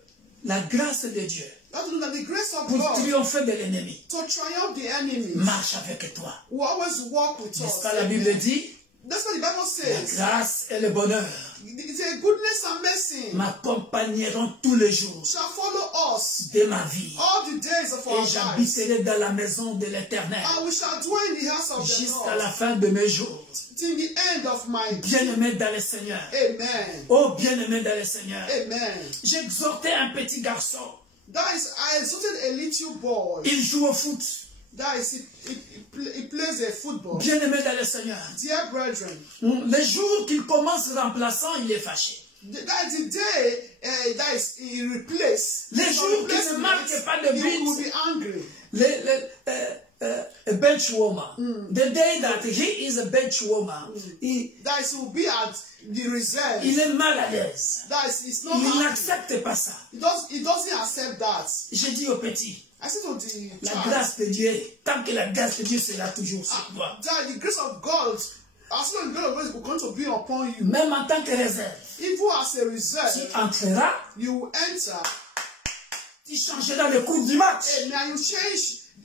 la grâce de Dieu You have to know that the grace of pour God triompher de l'ennemi to triumph the enemy marche avec toi. will always walk with N'est-ce us. pas la Bible dit? That's what the Bible La says. grâce et le bonheur It's a goodness and mercy m'accompagneront tous les jours shall follow us de ma vie. all the days of our Et lives. j'habiterai dans la maison de l'Éternel And we shall dwell in the house of the jusqu'à Lord la fin de mes jours. till the end of my Bien-aimé dans le Seigneur. Amen. Oh, bien-aimé dans le Seigneur. Amen. J'exhortais un petit garçon. That is, I exalted a little boy. Il joue au foot. That is, he plays a football. Bien-aimé dans le Seigneur. Dear brethren, Le jour qu'il commence remplaçant, il est fâché. that is the day that is he replaced. Les jours qui ne marquent pas de he will but, be angry. a bench warmer. The day that he is a bench warmer, That is, he will be at the reserve. il est mal à l'aise. That is, it's not Il happy. n'accepte pas ça. He doesn't accept that. J'ai dit au petit, I said to the la child, grâce de Dieu, tant que la grâce de Dieu sera toujours sur toi. that the grace of God, as long as the grace of God is going to be upon you, Même en tant que réserve, even as a tu reserve, entreras, you will enter. tu changeras le cours du match. Amen.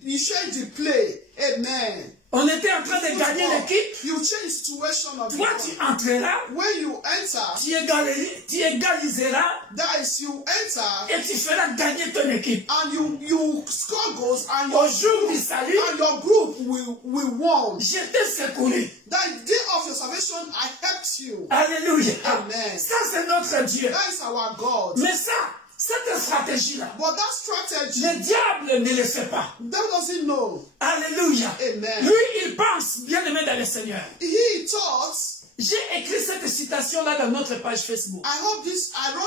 You change the play. Amen. On était en train de gagner l'équipe. You change the situation of Toi, the tu game. entreras, When you enter, tu égaliseras that is, you enter et tu feras gagner ton équipe. and you score goals and Au jour du salut, your group will won. je t'ai secouru. That day of your salvation, I helped you. Alléluia. Amen. Ça, c'est notre Dieu. That is our God. Mais ça, cette stratégie-là, But that strategy, le diable ne le sait pas. that doesn't know. Alléluia. Amen. Lui, il pense, bien aimé dans le Seigneur. He thought, J'ai écrit cette citation-là dans notre page Facebook. I wrote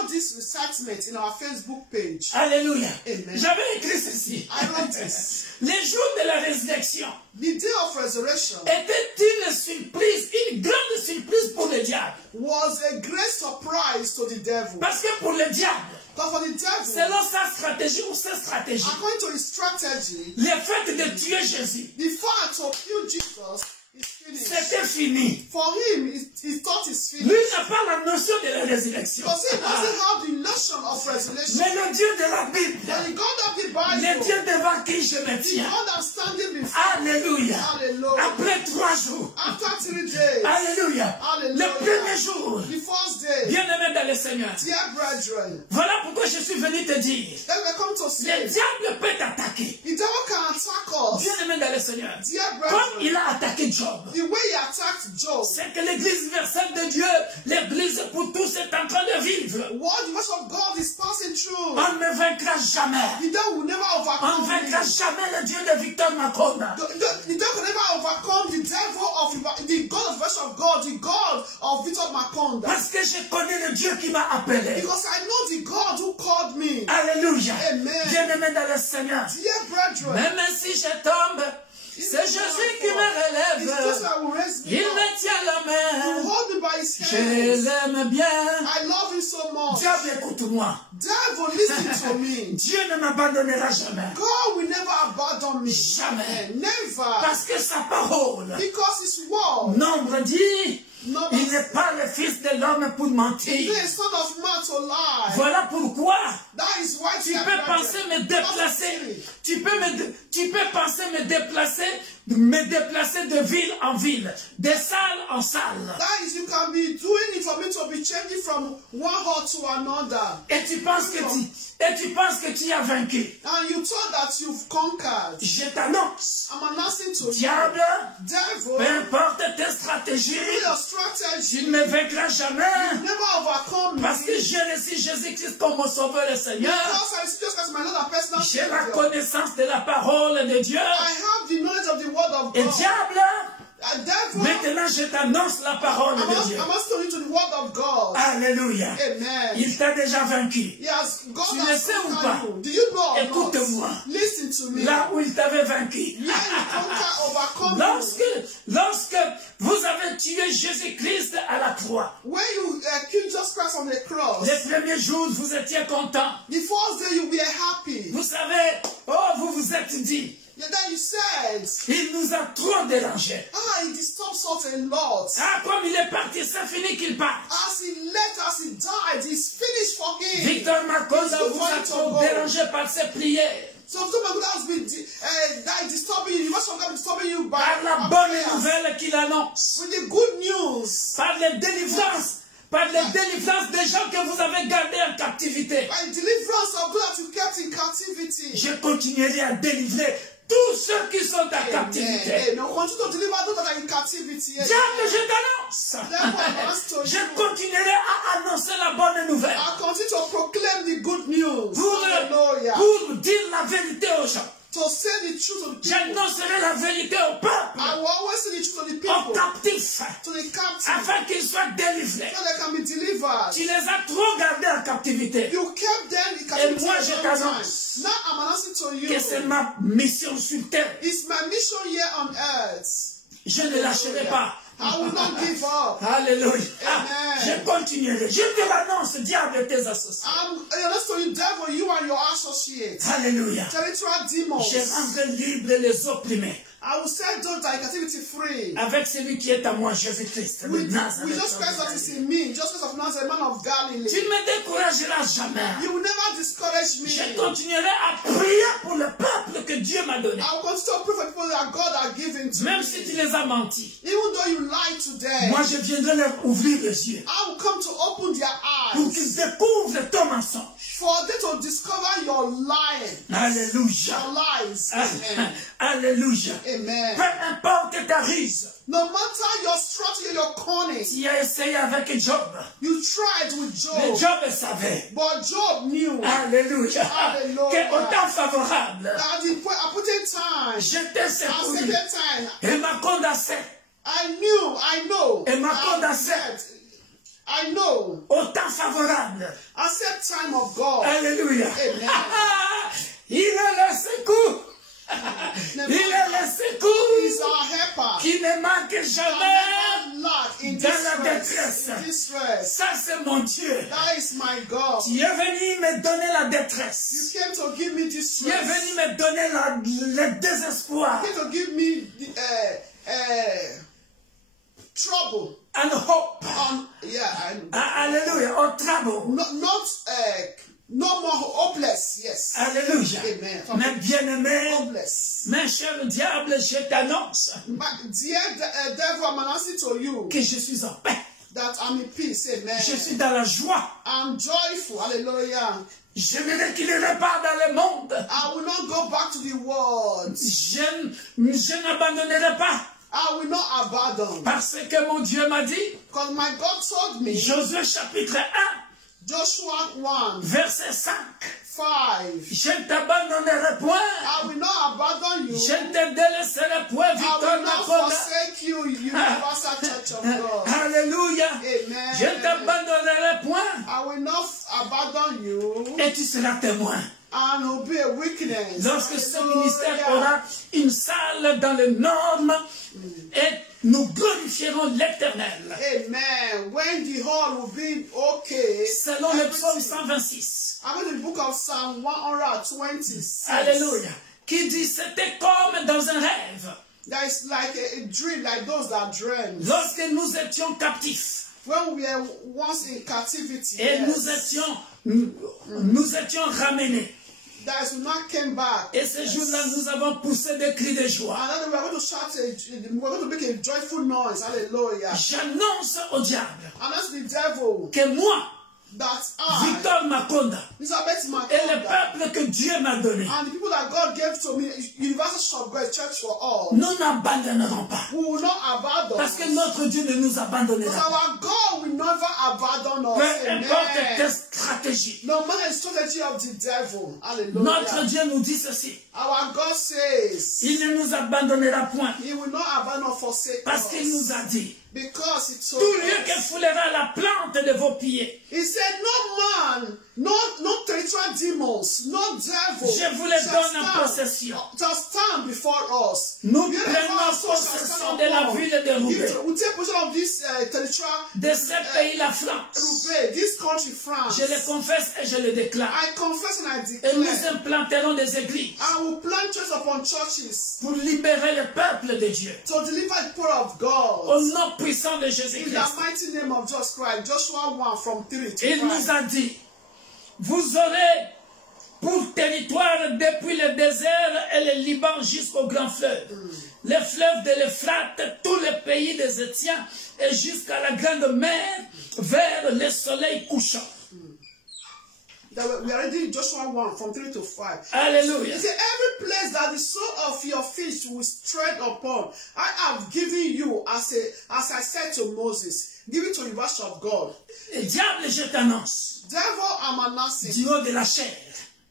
this recitement in our Facebook page. Alléluia. Amen. J'avais écrit ceci. I wrote this. Les jours de la résurrection The day of resurrection était une surprise, une grande surprise pour le diable. was a great surprise to the devil. Parce que pour le diable, But for the devil, selon sa stratégie ou ses stratégies, according to his strategy, le fait de tuer Jésus the fact to kill Jesus is finished. C'était fini. For him, he thought it's Lui finished. n'a pas la notion de la résurrection. Because he doesn't have the notion of resurrection. Mais le Dieu de la Bible, But the God of the le Bible, Dieu devant qui je me the tiens. God I'm standing before, Alléluia. hallelujah. Après 3 jours. After 3 days, Alléluia. Hallelujah. Le premier jour. the first day, Bien-aimé dans le Seigneur. dear brethren, Voilà pourquoi je suis venu te dire. then we come to Le say, diable peut t'attaquer. the devil can attack us. Bien-aimé dans le Seigneur. Dear Comme brethren, il a attaqué Job. the way he attacked Job, C'est que l'église universelle de Dieu, l'église pour tous est en train de vivre. what the word of God is passing through, On ne vaincra jamais. the devil will never On ne overcome vaincra him. jamais le Dieu de Victor Makonda. The devil can never overcome the devil of the God of the verse of God, the God of Victor Makonda. Parce que je connais le Dieu qui m'a appelé. Because I know the God who called me. Alléluia. Amen. Bien-aimé dans le Seigneur. Dear brethren, Même si je tombe, c'est Jésus qui me it's just relève. that will raise me Il up. me tient la He main. will hold me by his Je hands. l'aime bien. I love him so much. Diable, écoute-moi. Devil, listen to me. Dieu ne m'abandonnera jamais. God will never abandon me. Jamais. Never. Parce que sa parole, Because his word, Nombre dit, no il n'est pas le fils de l'homme pour mentir. the son of man to lie. Voilà pourquoi That is why tu peux penser me déplacer. Tu peux penser me déplacer de ville en ville, de salle en salle. That is, you can be doing it for me to be changing from one hall to another. Et tu penses que tu as vaincu. And you thought that you've conquered. Je t'annonce, I'm announcing to you, diable, devil, peu importe tes stratégies, your strategy, tu ne me vaincras jamais. never overcome me. Parce que j'ai reçu Jésus-Christ comme mon sauveur et Seigneur. Because I see just as my Lord and personal J'ai la Savior. connaissance de la parole de Dieu. I have the knowledge of the word of Et God. diable, And therefore, maintenant je t'annonce la parole de Dieu. I must tell you to the word of God. Alléluia. Amen. Il t'a déjà vaincu. Yes, God Tu has le sais ou pas? conquered you. Do you know or Écoute-moi. not? Listen to me. Là où il t'avait vaincu. Where you conquer, overcome you. Lorsque vous avez tué Jésus-Christ à la croix, When you killed Jesus Christ on the cross, les premiers jours, vous étiez contents. the first day you were happy. Vous savez, oh, vous vous êtes dit, And then you said, il nous a trop dérangés. he disturbs us a lot. Ah, comme il est parti, c'est fini qu'il part. As he left, as he died, it's finished for him. Victor Makonda vous a trop dérangé par ses prières. So somebody has been that disturbing you. What's something disturbing you by Par la bonne nouvelle qu'il annonce. with the good news, Par les délivrances. Par les délivrances des gens que vous avez gardés en captivité. by deliverance of those that you kept in captivity. Je continuerai à délivrer tous ceux qui sont en captivité. Amen. Continue to deliver those that are in captivity. Diable, je t'annonce. Je continuerai à annoncer la bonne nouvelle. I continue to proclaim the good news. Hallelujah. Pour dire la vérité aux gens. To say the truth to the people. J'annoncerai la vérité au peuple, I will always say the truth to the aux people, captifs, to the captives, afin qu'ils soient délivrés. so they can be delivered. Tu les as trop gardés en captivité. You kept them in captivity moi, for je a long time. t'annonce Now I'm announcing to you, Que c'est ma mission sur terre. it's my mission here on earth. Je ne lâcherai pas. I will not give up. Alléluia. Amen. Je continuerai. Je te l'annonce, diable et tes associés. I announced to you, devil, you and your associates, Alléluia. territorial demons. Je rendrai libre les opprimés. I will set those that are in captivity free. Avec celui qui est à moi, Jésus-Christ, le With Nazareth. just Christ that is in me, just Christ of Nazareth, man of Tu Galilee. ne me décourageras jamais. You will never discourage me. Je continuerai à prier pour le peuple que Dieu m'a donné. I will continue to pray for people that God has given to Même me. si tu les as menti. Even though you lied today, Moi, je viendrai leur ouvrir les yeux. I will come to open their Pour eyes qu'ils découvrent ton mensonge. for them to discover your lying, Alléluia. your lies. Amen. Alléluia. Amen. Peu importe ta ruse. No matter your strategy, your cunning, Tu as essayé avec Job. you tried with Mais Job, Job savait. but Job knew Alléluia. Alléluia. Que au temps favorable, that the appointed time, j'étais at secouru. second time, Et m'a condamné. I know, Et m'a I condamné. said, I know, Au temps favorable. at set time of God. Alléluia. Amen. Il est le secours. Il est le secours He's our helper. qui ne manque jamais. Never lack in Dans la distress. détresse. In distress. Ça, c'est mon Dieu. That is my God. Tu es venu me donner la détresse. You came to give me Tu es distress. venu me donner le désespoir. You came to give me trouble. and hope. Hallelujah. Or trouble. No more hopeless, yes. Alléluia. Amen. Mais bien-aimé, Hopeless. mes chers diables, je t'annonce Dear devil, I'm announcing to you que je suis en paix. that I'm in peace. Amen. Je suis dans la joie. I'm joyful. Hallelujah. Je ne reculerai pas dans le monde. I will not go back to the world. Je n'abandonnerai pas. I will not abandon. Parce que mon Dieu m'a dit, Because my God told me, Josué chapitre 1, Joshua 1, verset 5. 5. Je ne t'abandonnerai point. I will not abandon you. Je ne te délaisserai point, I Victor will not Nakonda. forsake you, Universal Church of God. Alléluia. Amen. Je ne t'abandonnerai point. I will not abandon you Et tu seras témoin. and will be a witness. Lorsque ce Hallelujah. ministère aura une salle dans les normes et nous glorifierons l'Éternel. Amen. When the hall will be okay. Selon le psaume everything. 126. I'm in the book of Psalm 126. Alléluia. Qui dit c'était comme dans un rêve. That is like a dream, like those that dream. Lorsque nous étions captifs When we were once in captivity, et yes, nous étions ramenés. that is, we not came back. Et ce jour-là, nous avons poussé des cris de joie. And then we are going to shout, we are going to make a joyful noise. Hallelujah. J'annonce au diable And that's the devil que moi, that I, Victor Makonda, Elizabeth et le Makonda, peuple que Dieu m'a donné, and the people that God gave to me, Universal Church of God, Church for All, nous n'abandonnerons pas. we will not abandon. Parce que notre Dieu ne nous abandonnera Because pas. our God will never abandon us. Peu importe tes Amen. stratégies. No matter the strategy of the devil. Hallelujah. Notre Dieu nous dit ceci. Our God says Il ne nous abandonnera point. He will not abandon or forsake Parce qu'il nous us. a dit, Because He tout told lieu que us. foulera la plante de vos pieds, He said, no man, no territorial demons, no devil je vous les shall donne en stand, possession. shall stand before us. Nous Wherever prenons our soul shall possession stand de la upon, ville de Roubaix, we take possession of this territorial de ce pays, la France. Roubaix, this country, France. Je le confesse et je le déclare. I confess and I Et nous declare. implanterons des églises I will plant churches upon churches pour libérer le peuple de Dieu. to deliver the power of Au God. nom puissant de In Jésus-Christ. the mighty name of Jesus Christ, Joshua 1 from 3 to Il nous 5. a dit, vous aurez pour territoire depuis le désert et le Liban jusqu'au grand fleuve, les fleuves de l'Euphrate, tous les pays des Étiens et jusqu'à la grande mer vers le soleil couchant. We are reading Joshua 1 from 3 to 5. Alléluia. He said, every place that the sole of your feet will tread upon, I have given you as I said to Moses. Give it to the verse of God. Et diable, je t'annonce, Devil, I'm announcing du haut de la chair,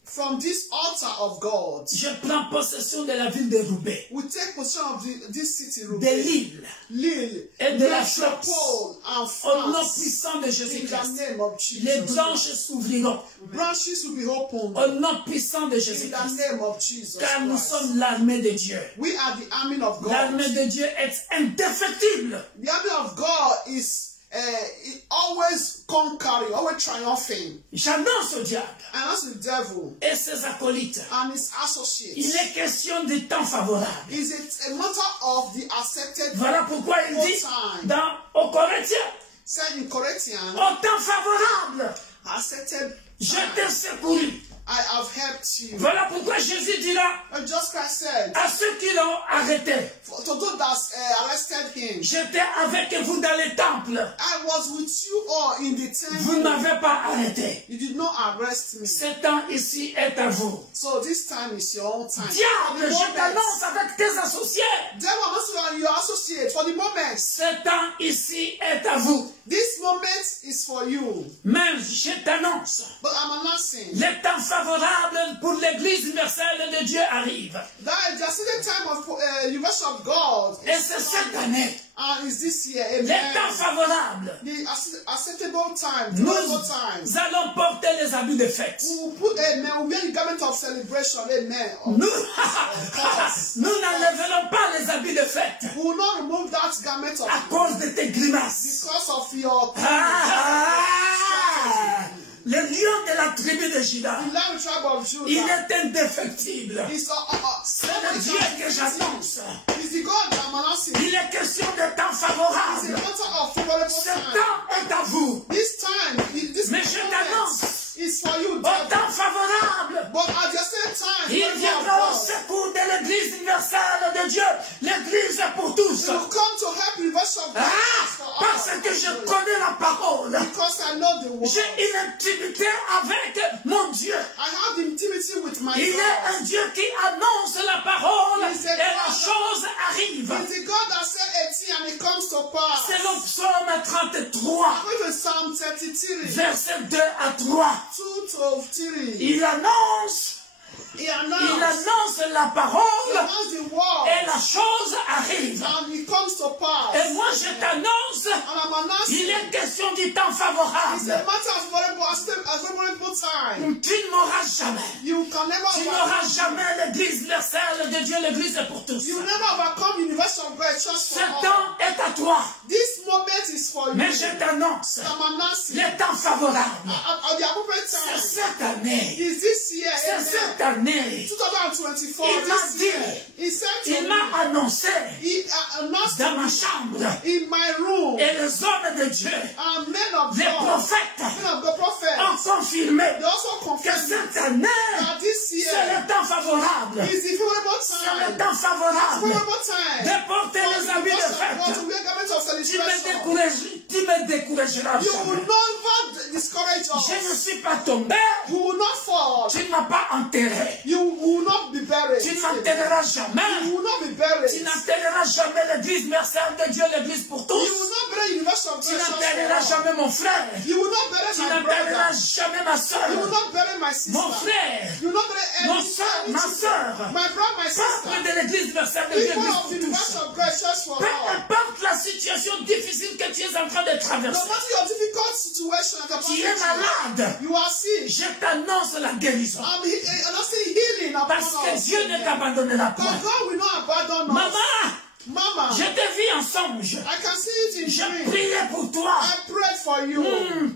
from this altar of God. je prends possession de la ville de Roubaix, We take possession of this city, de Roubaix, l'île Lille, et de la Metropole, France. and Au nom France. puissant de In Jésus-Christ, the name of les Jesus. branches s'ouvriront. Branches will be opened. Au nom puissant de In Jésus-Christ. the name of Jesus Car nous Christ. sommes l'armée de Dieu. We are the army of God. L'armée de Dieu est indéfectible. The army of God is always conquering, always triumphing. J'annonce au diable And that's the devil et ses acolytes. and his associates. Il est question du temps favorable. Is it a matter of the accepted Voilà pourquoi il dit time? aux Corinthiens, Said in Corinthians, au temps favorable, accepted je time. t'ai secouru. I have helped you. Voilà pourquoi Jésus dira And just Christ said, à ceux qui l'ont arrêté, to those that arrested him, j'étais avec vous dans les temples. I was with you all in the Vous temple. n'avez pas arrêté. You did not arrest me. Ce temps ici est à vous. So this time is your own time. Diable, For the je moment, t'annonce avec tes associés. devil, I'm also your associate. For the moment, Ce temps ici est à vous. this moment is for you. Mais je t'annonce, But I'm announcing le temps favorable pour l'Église universelle de Dieu arrive. that the accepted time of universe of God Et is c'est cette année, and is this year. le temps Amen. favorable. The acceptable time, the Nous favorable time. allons porter les habits de fête. We will put amen. We wear the garment of celebration. Amen. Nous n'enlèverons pas les habits de fête We will not remove that garment of à cause de tes grimaces. because of your Le lion de la tribu de Juda, the Lamb tribe of Judah. il est indéfectible. It's C'est le Dieu que j'annonce. It's the God that I'm announcing. Il est question de temps It's a favorable. matter of favorable Ce time. temps est à vous. This time, this Mais je t'annonce, moment is for you, au devil. temps favorable, But at the same time, il devil of viendra au God, secours de l'Église universelle de Dieu. L'Église est pour tous. He will come to help the rest of God for all. Parce que je connais la parole. Because I know the word. J'ai une intimité avec mon Dieu. I have intimacy with my Il est God. un Dieu qui annonce la parole He's et a la God. chose arrive. He's the God that said a thing and it comes to pass. C'est le psaume 33, Go to Psalm 33, verset 2 à 3. 2 to 3. Il annonce He announced la parole the word et la chose arrive. and it comes to pass. Et moi je t'annonce, And I'm announcing il est question du temps it's favorable. a matter of favorable time. Tu ne m'auras jamais. You can never Tu n'auras jamais l'église universelle de Dieu, l'église est pour tous. You never overcome universal grace just Ce for all. temps est à toi. This moment is for you. Mais je t'annonce, I'm announcing le temps favorable, at the appropriate c'est time. cette année. Is this year? C'est Amen. cette année. 2024. Il m'a This year. dit, He said to il me. m'a annoncé He announced dans ma chambre. in my room. Et les hommes de Dieu, And men of les God, prophètes, men of the prophets, ont confirmé they also que confessed cette année, that this c'est year le temps favorable. is the favorable C'est le time. temps favorable Favorable time. de porter les habits de God fête. to wear garments of Tu celebration. me décourageras You will jamais. never discourage Je ne us. suis pas tombé. You will not fall. Tu ne m'as pas enterré. You will not be buried. Tu ne m'enterreras You jamais. will not be buried. Tu n'enterreras jamais l'église universelle de Dieu, l'église pour You tous. will not bury universal Tu grace. n'enterreras jamais mon frère. You will not bury Tu my n'enterreras brother. jamais ma You will soeur. not bury my sister. Mon frère. You will not bury Mon any soeur, ma soeur. My brother, my Peuple sister. de l'église universelle de Dieu, People l'église of pour the tous. universal grace just for Peu all. importe la situation difficile que tu es en train de No traverser. matter your difficult situation, Tu es malade. you are sick. Je t'annonce la guérison. I'm saying healing upon Parce que us. Dieu ne t'abandonnera But pas. God will not abandon us. Maman, Mama, je te vis en songe. I can see it in Je dream. priais pour toi. I prayed for you.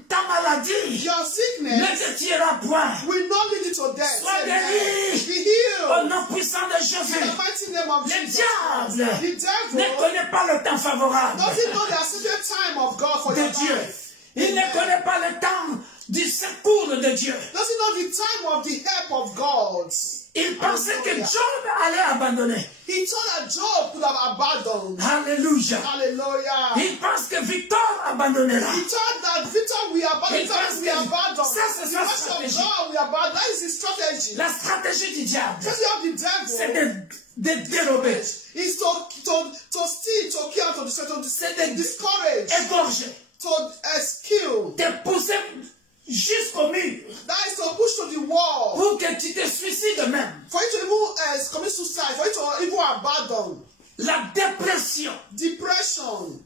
Ta maladie Your ne sickness te tuera point. will not lead you to death. Sois Amen. guéri. Be Au healed. nom puissant de In Jésus. the mighty name of Le Jesus. diable The ne devil connaît pas le temps favorable doesn't know the accepted time of God for de your Dieu. life. Il ne connaît pas le temps du secours de Dieu. Doesn't know the time of the help of God. Il pensait que Job allait abandonner. He thought that Job could have abandoned. Alléluia. Hallelujah. Il pense que Victor abandonnera. He thought that Victor will abandon. He thinks We abandon. ça, c'est The sa rest of stratégie. God we abandon. That is his strategy. La stratégie du diable, Strategy of the c'est devil de dérober, is to steal, to kill, to destroy, to discourage, égorger, to kill. te pousser jusqu'au mur That is to push to the wall. pour que tu te suicides même. For you to even commit suicide. For you to even abandon. La dépression. Depression.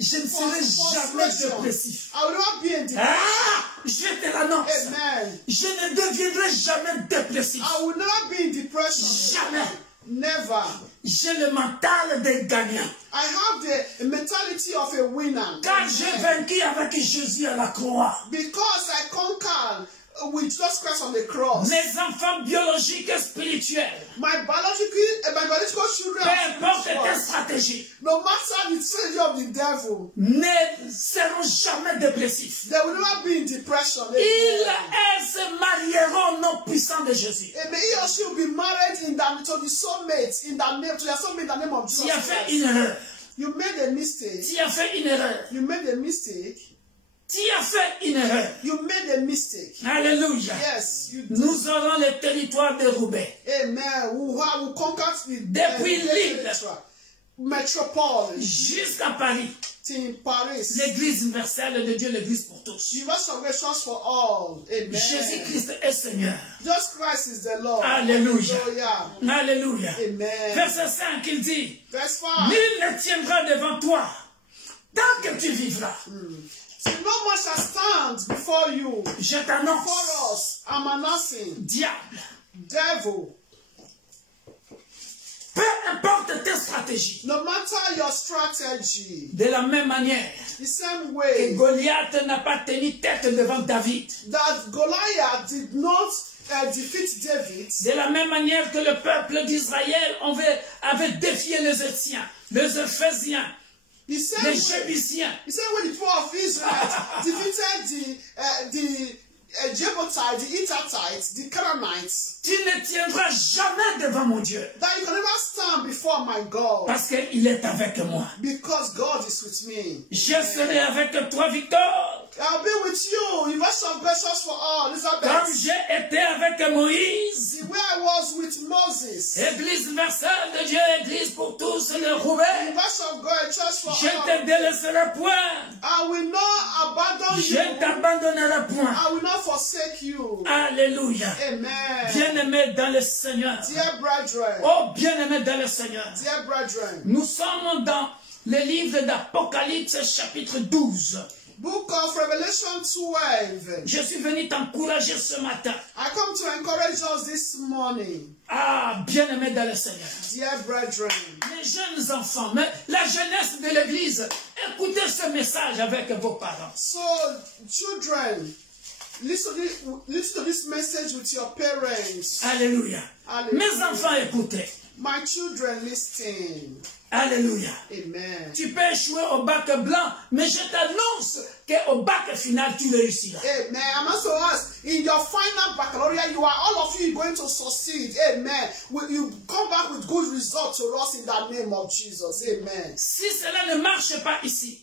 Je ne serai jamais dépressif. I will not be in depression. Ah, je te l'annonce. Amen. Je ne deviendrai jamais dépressif. I will never be in depression. Jamais. Never. J'ai le mental des gagnants. I have the mentality of a winner. Car j'ai vaincu avec Jésus à la croix. Because I conquered with Jesus Christ on the cross. Mes enfants biologiques et spirituels, My biological children, peu importe tes stratégies, no matter the strategy of the devil, ne seront jamais dépressifs. they will never be in depression. Elles se marieront au nom puissant de Jésus. Amen. He or she will be married to the soulmate in the name, to their soulmate in the name of Jesus Tu as fait Christ. une erreur. You made a mistake. Tu as fait une erreur. You made a mistake. Tu as fait une erreur. You made a mistake. Alléluia. Yes, you did. Nous aurons le territoire de Roubaix. Amen. Who conquered the Depuis Lille metropole jusqu'à Paris. in Paris. L'église universelle de Dieu, l'église pour tous. Universal grace for all. Amen. Jésus-Christ est Seigneur. Jesus Christ is the Lord. Alléluia. Hallelujah. Alléluia. Amen. Verset 5, il dit, Verse 5. nul ne tiendra devant toi tant que tu vivras. So no one shall stand before you. Je t'annonce, For us, I'm announcing, diable, devil, peu importe tes stratégies, no matter your strategy, de la même manière the same que way Goliath n'a pas tenu tête devant David, that Goliath did not defeat David, de la même manière que le peuple d'Israël avait défié les Étiens, les Éphésiens, he said, les Jébusiens. he said when the people of Israel defeated the Jebusites, the Hittites, the Canaanites, Tu ne tiendras jamais devant mon Dieu. that you can never stand before my God, Parce qu'il est avec moi. because God is with me. Je serai avec toi, Victor. I'll be with you. You must have gracious for all, Comme Elizabeth. j'ai été avec Moïse. The way I was with Moses. Église universelle de Dieu, Église pour tous les Roubaix. You must have God, church for Je all. te délaisserai point. I will not abandon Je you. ne t'abandonnerai point. I will not forsake you. Alléluia. Amen. Bien-aimés dans le Seigneur. Dear brethren, Oh, bien-aimés dans le Seigneur. dear brethren, Nous sommes dans le livre d'Apocalypse chapitre 12. book of Revelation 12. Je suis venu t'encourager ce matin. I come to encourage us this morning. Ah, bien-aimés dans le Seigneur. Dear brethren, Les jeunes enfants, mais la jeunesse de l'Église, écoutez ce message avec vos parents. so children, listen to this message with your parents. Alléluia. Alléluia. Mes enfants, écoutez. My children, listen. Alléluia. Amen. Tu peux échouer au bac blanc, mais je t'annonce qu'au bac final, tu réussiras. Amen. I'm also asked, in your final baccalaureate, all of you going to succeed. Amen. Will you come back with good results to us in the name of Jesus? Amen. Si cela ne marche pas ici,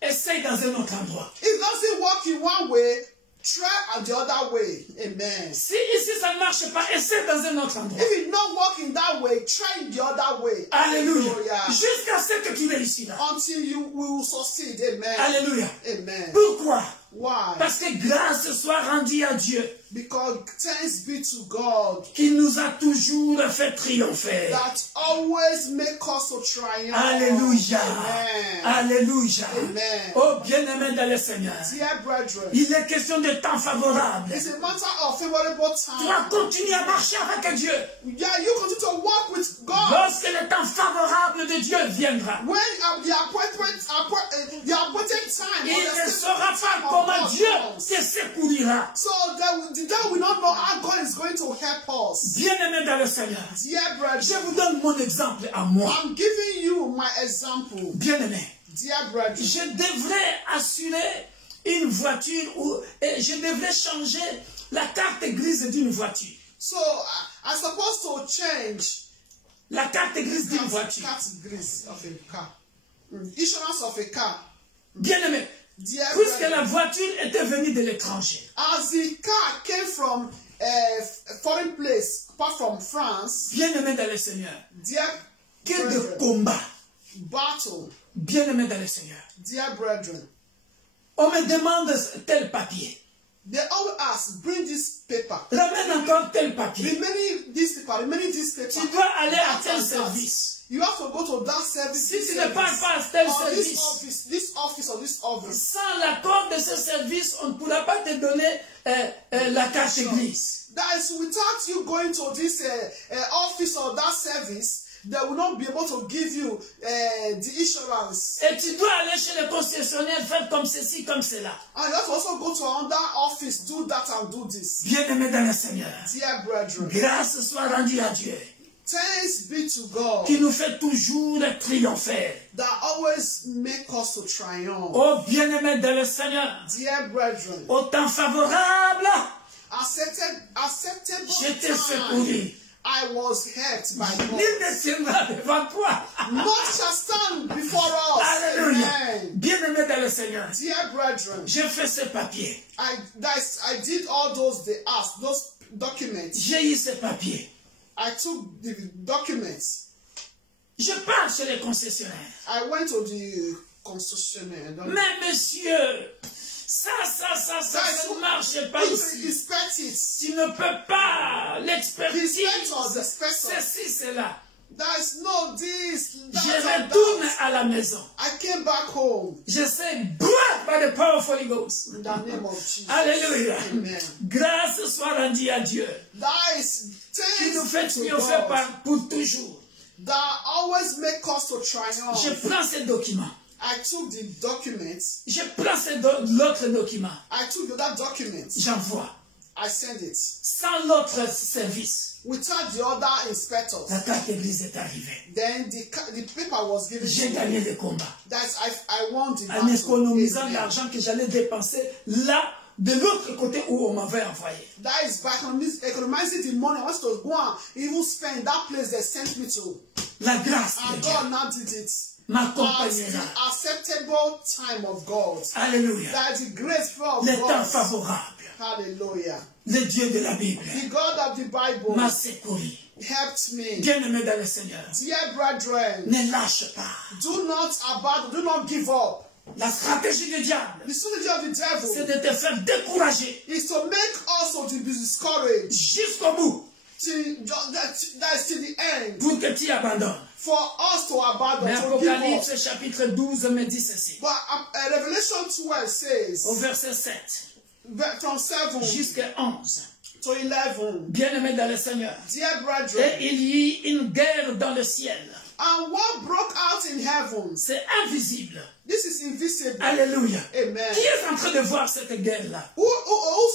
essaye dans un autre endroit. If it doesn't work in one way, try at the other way. Amen. Si ici ça ne marche pas, essaye dans un autre endroit. If it not work in that way, try in the other way. Alléluia. Hallelujah. Jusqu'à ce que tu réussiras. Until you will succeed. Amen. Alléluia. Amen. Pourquoi? Why? Parce que grâce soit rendue à Dieu Because thanks be to God qui nous a toujours fait triompher. that always make us to triumph. Alléluia. Amen. Alléluia. Amen. Oh, bien-aimé dans le Seigneur. Dear brethren, Il est question de temps favorable. it's a matter of favorable Tu dois time. continuer à marcher avec Dieu. Yeah, you continue to walk with God. Lorsque le temps favorable de Dieu viendra, When the appointed time, il or ne the saura time pas of comment God Dieu comes. te secourira. So the devil will not know how God is going to help us. Bien-aimé dans le Seigneur, Dear je brethren, vous donne mon exemple à moi. I'm giving you my example. Bien-aimé, Dear brethren, je devrais assurer une voiture ou je devrais changer la carte grise d'une voiture. so I'm supposed to change La carte grise d'une voiture. cat grease of a car. Insurance of a car. Bien-aimé, Dear puisque brethren, la voiture était venue de l'étranger, as the car came from a foreign place, apart from France, bien-aimé dans le Seigneur, dear que de brethren, combat, battle, bien-aimé dans le Seigneur. dear brethren, On me demande tel papier. they always ask, bring this paper. Ramène encore tel papier. Remaining this paper, remaining this paper. Tu dois aller à That tel and that. service. You have to go to that service. Si this tu ne service, parles pas à tel or service, this office, or this office. sans l'accord de ce service, on ne pourra pas te donner la carte grise. That is, without you going to this office or that service, they will not be able to give you the insurance. Et tu dois aller chez le concessionnaire, faire comme ceci, comme cela. And you have to also go to another office, do that and do this. Bien-aimé dans le Seigneur, Dear brethren, grâce soit rendue à Dieu, thanks be to God qui nous fait toujours triompher. that always make us to triumph. Oh, bien-aimé dans le Seigneur, Dear brethren, au temps favorable, acceptable je t'ai time, secouru. I was helped by Nul God. ne tiendra devant toi. Not shall stand before us. Alléluia. Amen. Bien-aimé dans le Seigneur, Dear brethren, j'ai fait ce papier. I did all those they asked, those documents. J'ai eu ce papier. I took the documents. Je pars chez les concessionnaires. I went to the concessionaire. Mais monsieur, ça ne marche pas ici. Inspect it. Tu ne peux pas l'expertise. Inspector. Ceci, cela. There is no this. Je That, retourne à la maison. I came back home. Je sais, brought by the power of Holy Ghost. In the name of Jesus. Alléluia. Amen. Grâce soit rendue à Dieu, That is qui nous fait thanks to triompher God. pour toujours. That always make us to Je triumph. prends ces documents. I took the documents. Je prends l'autre document. I took the other documents. J'envoie. I send it. Sans l'autre service, Without the other inspectors. la carte grise est arrivée. Then the paper was given J'ai to gagné me. le combat. That's I won the En battle. économisant Amen. l'argent que j'allais dépenser là, de l'autre côté où on m'avait envoyé. That is by economizing the money I want to go and even spend that place they sent me to. La grâce de And Dieu God now did it. That's m'accompagnera. the acceptable time of God. Alléluia. That is the great fear of Le temps God. favorable. Hallelujah. Le Dieu de la Bible The God of the Bible m'a secouru. helped me. Bien-aimé dans le Seigneur, Dear brethren, ne lâche pas. do not abandon, do not give up. La stratégie du diable, The strategy of the c'est devil de te faire décourager is to make us to be discouraged jusqu'au bout that's till the end. pour que tu abandonnes. For us to abandon, Mais to give up. Apocalypse chapitre 12 me dit ceci. But Revelation 12 says, Au verset 7 from 7 jusqu'à 11. to 11, Bien-aimé dans le Seigneur. dear Et brethren, il y eut une guerre dans le ciel. and what broke out in heaven, C'est invisible. this is invisible. Alléluia. Amen. Qui est en train de voir cette guerre-là? Who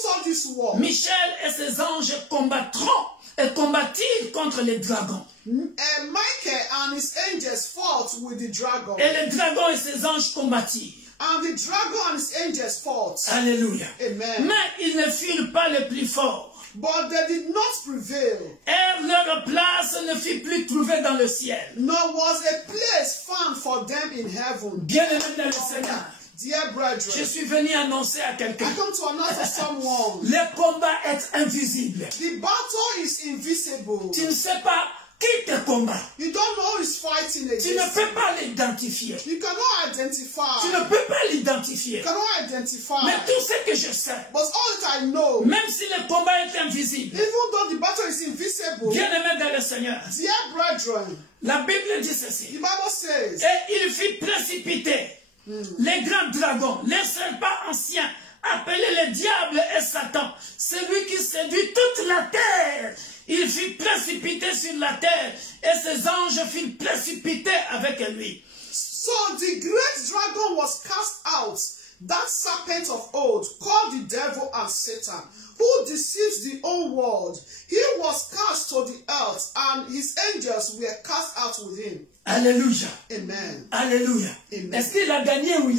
saw this war? Michel et ses anges combattront et combattirent contre les dragons. Michael and his angels fought with the dragon. Et les dragons et ses anges combattirent. And the dragon and his angels fought. Alléluia. Amen. Mais ils ne furent pas les plus forts. But they did not prevail, Et leur place ne fut plus trouvée dans le ciel. nor was a place found for them in heaven. Bien-aimé dans le Seigneur, Dear je brethren, suis venu annoncer à quelqu'un. I come to announce to someone, Le combat est invisible. the battle is invisible. Tu ne sais pas qui te combat. You don't know who is fighting Tu ne against peux you. pas l'identifier. You cannot identify. Tu ne peux pas l'identifier. You cannot identify. Mais tout ce que je sais, But all that I know, même si le combat est invisible, even though the battle is invisible, bien-aimé dans le Seigneur, dear brethren, la Bible dit the ceci. Bible says, Et il fit précipiter les grands dragons, les serpents anciens, appelés le diable et Satan, celui qui séduit toute la terre. Il fut précipité sur la terre et ses anges furent précipités avec lui. so the great dragon was cast out, that serpent of old, called the devil and Satan, who deceives the whole world. He was cast to the earth, and his angels were cast out with him. Alléluia. Amen. Alléluia. Amen. Est-ce qu'il a gagné ou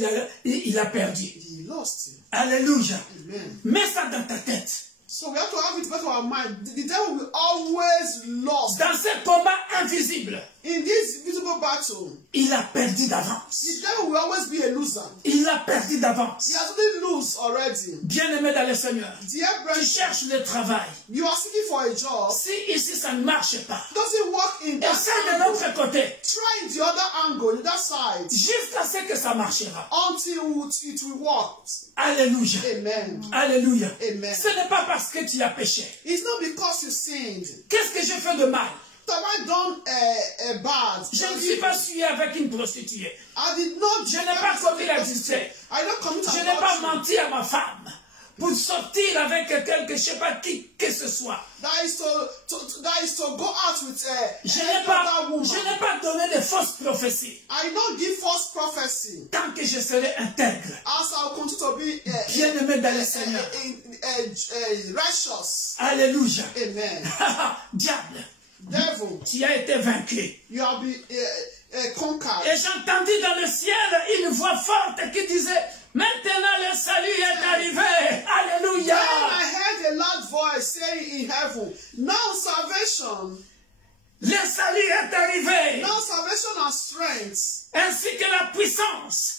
il a perdu? He lost him. Alléluia. Amen. Mets ça dans ta tête. So we have to have it back to our mind. The devil will always lose. Dans ce combat invisible, In this visible battle, il a perdu d'avance. the devil will always be a loser. Il a perdu d'avance. He has already lost already. Bien-aimé dans le Seigneur, Dear tu brethren, cherches le travail. you are seeking for a job. Si ici ça ne marche pas, Doesn't work in that essaie de angle. l'autre côté, Try the other angle, the other side, jusqu'à ce que ça marchera. until it will work. Alléluia. Amen. Alléluia. Amen. Ce n'est pas parce que tu as péché. It's not because you sinned. Qu'est-ce que j'ai fait de mal? Have I done bad? Je ne suis pas suivi avec une prostituée. I did not. Je n'ai pas commis l'adultère. I don't commit Je n'ai pas adultery. menti à ma femme pour sortir avec quelqu'un que je ne sais pas qui que ce soit. That is to go out with Je another woman. n'ai pas donné de fausses prophéties. I don't give false prophecy. Tant que je serai intègre, As I will continue to be bien-aimé dans le Seigneur. righteous. Alléluia. Amen. Diable, Devil, tu as été vaincu. you have been conquered. Et j'entendis dans le ciel une voix forte qui disait, maintenant le salut est arrivé. Alléluia. Then I heard a loud voice saying in heaven, now salvation, Le salut est arrivé. now salvation and strength, Ainsi que la puissance,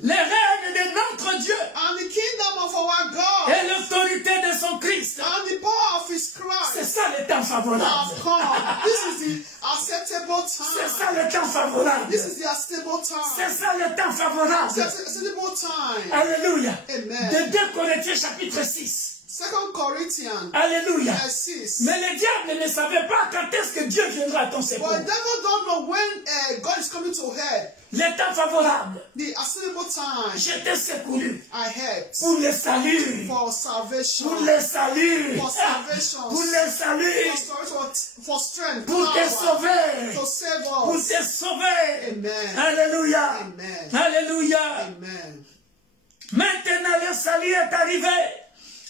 le règne de notre Dieu and the kingdom of our God, et l'autorité de son Christ. and the power of his C'est Christ ça le temps favorable. have come. This is the acceptable C'est ça time. le temps favorable. This is the acceptable C'est time. ça le temps favorable. It's the acceptable time. Alléluia. Amen. De 2 Corinthiens chapitre 6. 2 Corinthians Alléluia. 6. Mais le diable ne savait pas quand est-ce que Dieu viendra à ton But secours. the devil don't know when God is coming to help. Le temps favorable. The acceptable time, J'étais secouru I helped pour le salut. for salvation, Pour le salut. For salvation. Pour le salut. for strength, Pour te power, sauver. to save Pour us. te sauver. Amen. Alléluia. Amen. Alléluia. Amen. Maintenant le salut est arrivé.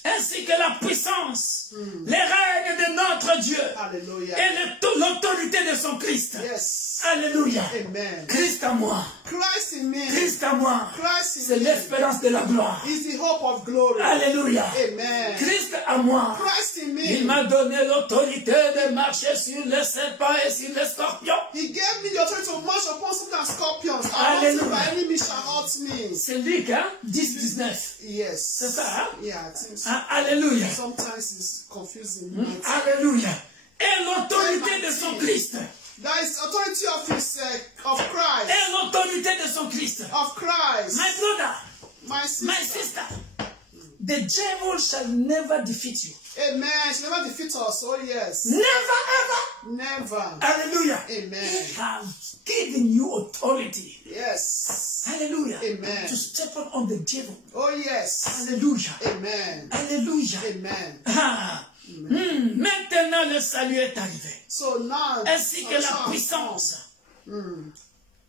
ainsi que la puissance, les règnes de notre Dieu Hallelujah. et l'autorité de son Christ. Yes. Alléluia. Amen. Christ à moi. Christ in me. Christ à moi. Christ C'est in me l'espérance de la gloire. is the hope of glory. Alléluia. Amen. Christ à moi. Christ in Il me. m'a donné l'autorité de marcher sur les serpents et sur les scorpions. He gave me the authority to march upon serpents and scorpions. Hallelujah. And my enemy shall hurt me. C'est Luc, hein? 10, 19. Yes. C'est ça, hein? Yeah, I think so. Ah, alléluia. Sometimes it's confusing. Alléluia. Et l'autorité de son Christ. There is authority of his of Christ. Et l'autorité de son Christ. Of Christ. My brother, My sister. my sister, the devil shall never defeat you. Amen. She never defeat us. Oh yes. Never ever. Never. Hallelujah. Amen. He has given you authority. Yes. Hallelujah. Amen. To step on the devil. Oh yes. Hallelujah. Amen. Hallelujah. Amen. Ah. Maintenant le salut est arrivé. So now, Ainsi que la puissance.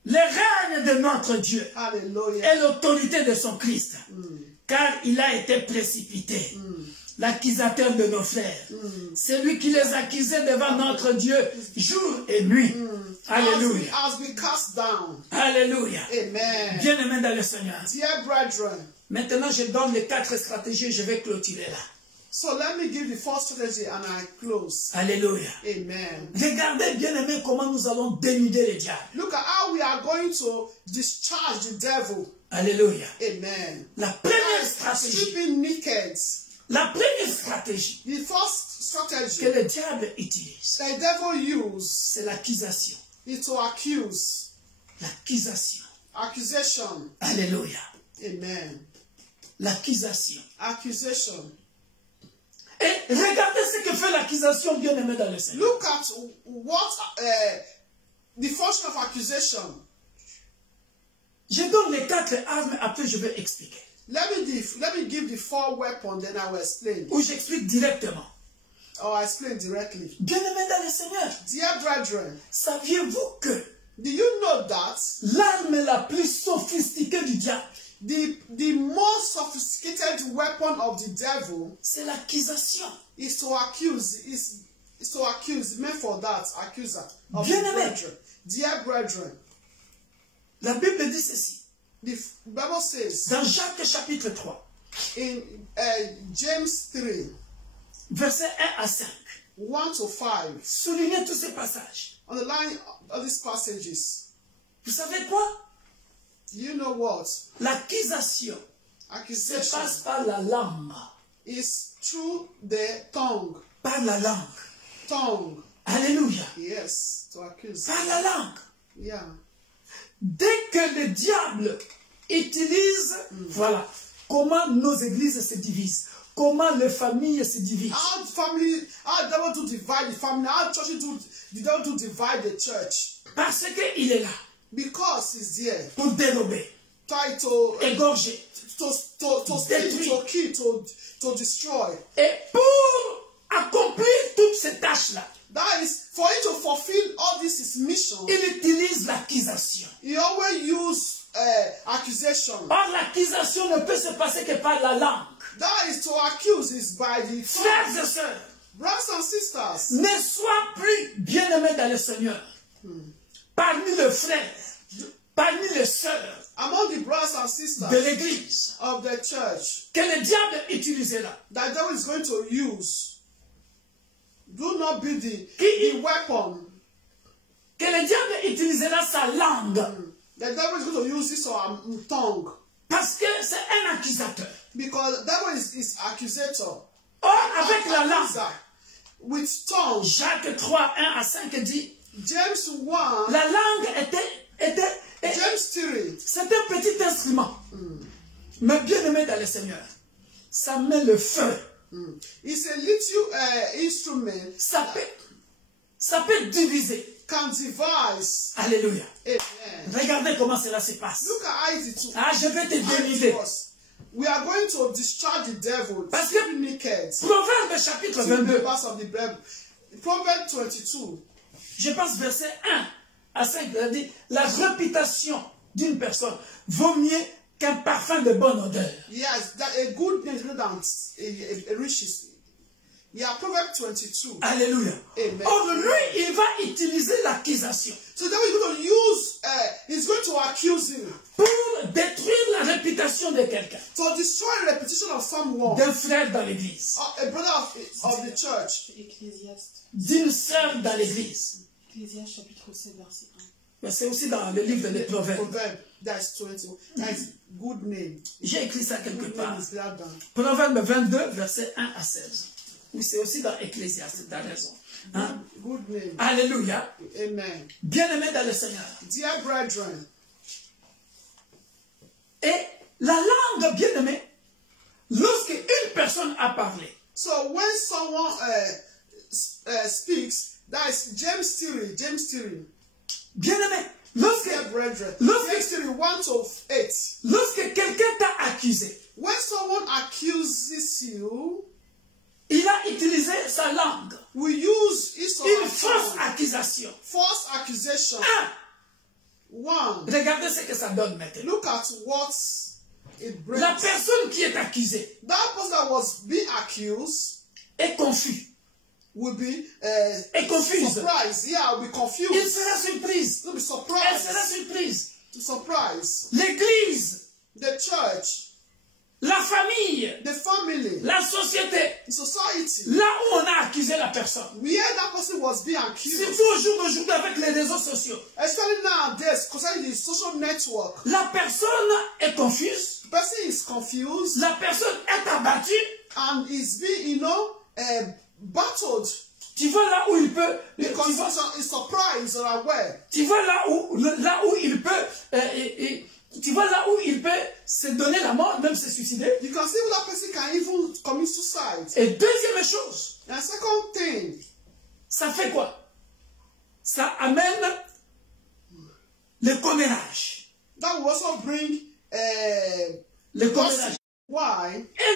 Les règnes de notre Dieu. Hallelujah. Et l'autorité de son Christ. Car il a été précipité. L'accusateur de nos frères. C'est lui qui les accusait devant notre Dieu jour et nuit. Alléluia. Has been cast down. Alléluia. Amen. Bien-aimés dans le Seigneur. Dear brethren. Maintenant, je donne les 4 stratégies et je vais clôturer là. So let me give the first strategy and I close. Alléluia. Amen. Regardez, bien-aimés, comment nous allons dénuder les diables. Look at how we are going to discharge the devil. Alléluia. Amen. La première stratégie. Stripping naked. La première stratégie The first strategy que le diable utilise, the devil use c'est l'accusation. is to accuse. L'accusation. Accusation. Alléluia. Amen. L'accusation. Accusation. Et regardez ce que fait l'accusation, bien-aimé dans le Seigneur. Look at what the function of accusation. Je donne les 4 armes, après je vais expliquer. Let me give the 4 weapons, then I will explain. Ou j'explique directement. Or I explain directly. Bien-aimé dans le Seigneur, Dear brethren, saviez-vous que do you know that l'arme la plus sophistiquée du diable, the most sophisticated weapon of the devil c'est l'accusation. is to accuse, is to accuse, meant for that, accuser of the Bien-aimé. brethren. Dear brethren, La Bible dit ceci, the Bible says dans Jacques chapitre 3, in James 3, versets 1 à 5. 1 to 5, Soulignez tous ces passages. on the line of these passages, Vous savez quoi? you know what? L'accusation se Accusation passe par la langue. is through the tongue. Par la langue. Tongue. Alléluia. Yes, to accuse. Par la langue. Yeah. Dès que le diable utilise, voilà, comment nos églises se divisent, comment les familles se divisent. How the devil do divide the family, how the devil do divide the church. Parce qu'il est là Because he's there. pour dérober, Try to égorger. steal, to kill, to destroy. Et pour accomplir toutes ces tâches-là, That is, for him to fulfill all this his mission, il utilise l'accusation. he always use accusation. Or, l'accusation ne peut se passer que par la langue. That is, to accuse is by the Frères tongue. et sœurs, Brothers and sisters, ne sois plus bien-aimé dans le Seigneur. Parmi les frères, parmi les sœurs among the brothers and sisters de l'église, of the church, que le diable utilisera. that devil is going to use, do not be the weapon. Que le diable utilisera sa langue. The devil is going to use his tongue. Parce que c'est un accusateur. Because the devil is accusator. Or, avec la langue, Accuser. With tongue. Jacques 3, 1 à 5 dit, James 1, la langue était James 3, c'est un petit instrument. Mais bien aimé dans le Seigneur, ça met le feu. it's a little instrument Ça peut diviser. can devise. Alléluia. Amen. Regardez comment cela se passe. Look at how easy to. Ah, je vais te how it dénider. was. We are going to discharge the devil. Parce que naked. Proverbe chapitre To 22, members of the Bible. Proverbs 22. je pense verset 1 à 5, il a dit, la réputation d'une personne vaut mieux qu'un parfum de bonne odeur. Yes, that a good name is better than a riches. Yeah, Proverbs 22. Alléluia. Amen. Or, lui, il va utiliser l'accusation So then we're going to use, he's going to accuse him pour détruire la réputation de quelqu'un, to destroy the reputation of someone, d'un frère dans l'église, a brother of the church. Ecclésiaste. d'une sœur dans l'église. Ecclésiaste chapitre 7 verset 1. Mais c'est aussi dans le livre des Proverbes. Proverb, that's 20. That's good name. J'ai écrit ça quelque Good part. name is better than. Proverbe 22, versets 1 à 16. Oui, c'est aussi dans Ecclésiaste, tu as raison. Hein? Good name. Alléluia. Amen. Bien-aimé dans le Seigneur. Dear brethren, Et la langue, bien-aimé, lorsqu'une personne a parlé, so when someone speaks, that is James Theory. bien-aimé, Dear brethren, Look- James Theory 1 to 8. lorsque quelqu'un t'a accusé, When someone accuses you, il a utilisé sa langue. we use Une fausse accusation. false accusation. Ah, One, regardez ce que ça donne maintenant. look at what it brings. La personne qui est accusée That person that was being accused est confuse. will be Est confuse. surprised. Yeah, will be Il confused. sera surprise. Will be Elle sera surprised. surprise. Surprise. L'église, The church, la famille, the family, la société, the society, là où on a accusé la personne. where that person was being accused. Surtout au jour d'aujourd'hui avec les réseaux sociaux. Especially nowadays, concerning the social network, La personne est confuse, the person is confused la personne est abattue. and is being, battled Tu vois là où il peut, because he's surprised or aware. tu vois là où il peut, tu vois là où il peut se donner la mort, même se suicider. You can see that person can even commit suicide. Et deuxième chose, And second thing, ça fait quoi? Ça amène le commérage. that will also bring Le gossip. commérage. Why? Et,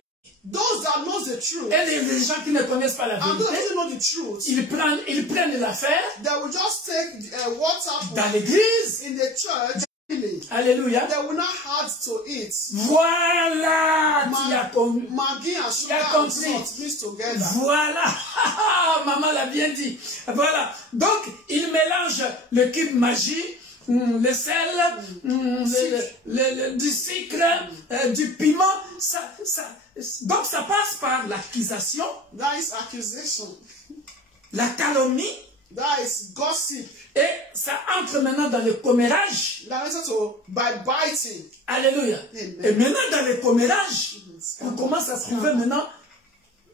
Those that know the truth et les gens qui ne connaissent pas la and those that vérité, don't know the truth, ils prennent l'affaire they will just take what dans happened l'église. in the church. Alléluia. They will not add to it. Voilà, tu as compris. Maggi and Tu as sugar and compris. salt mixed together. Voilà, maman l'a bien dit. Voilà, donc il mélange le cube magie, le sel, du sucre, du piment. Donc ça passe par l'accusation, That is accusation. la calomnie, That is gossip. et ça entre maintenant dans le commérage. That is to by biting. Alléluia. Amen. Et maintenant dans le commérage, on commence à trouver maintenant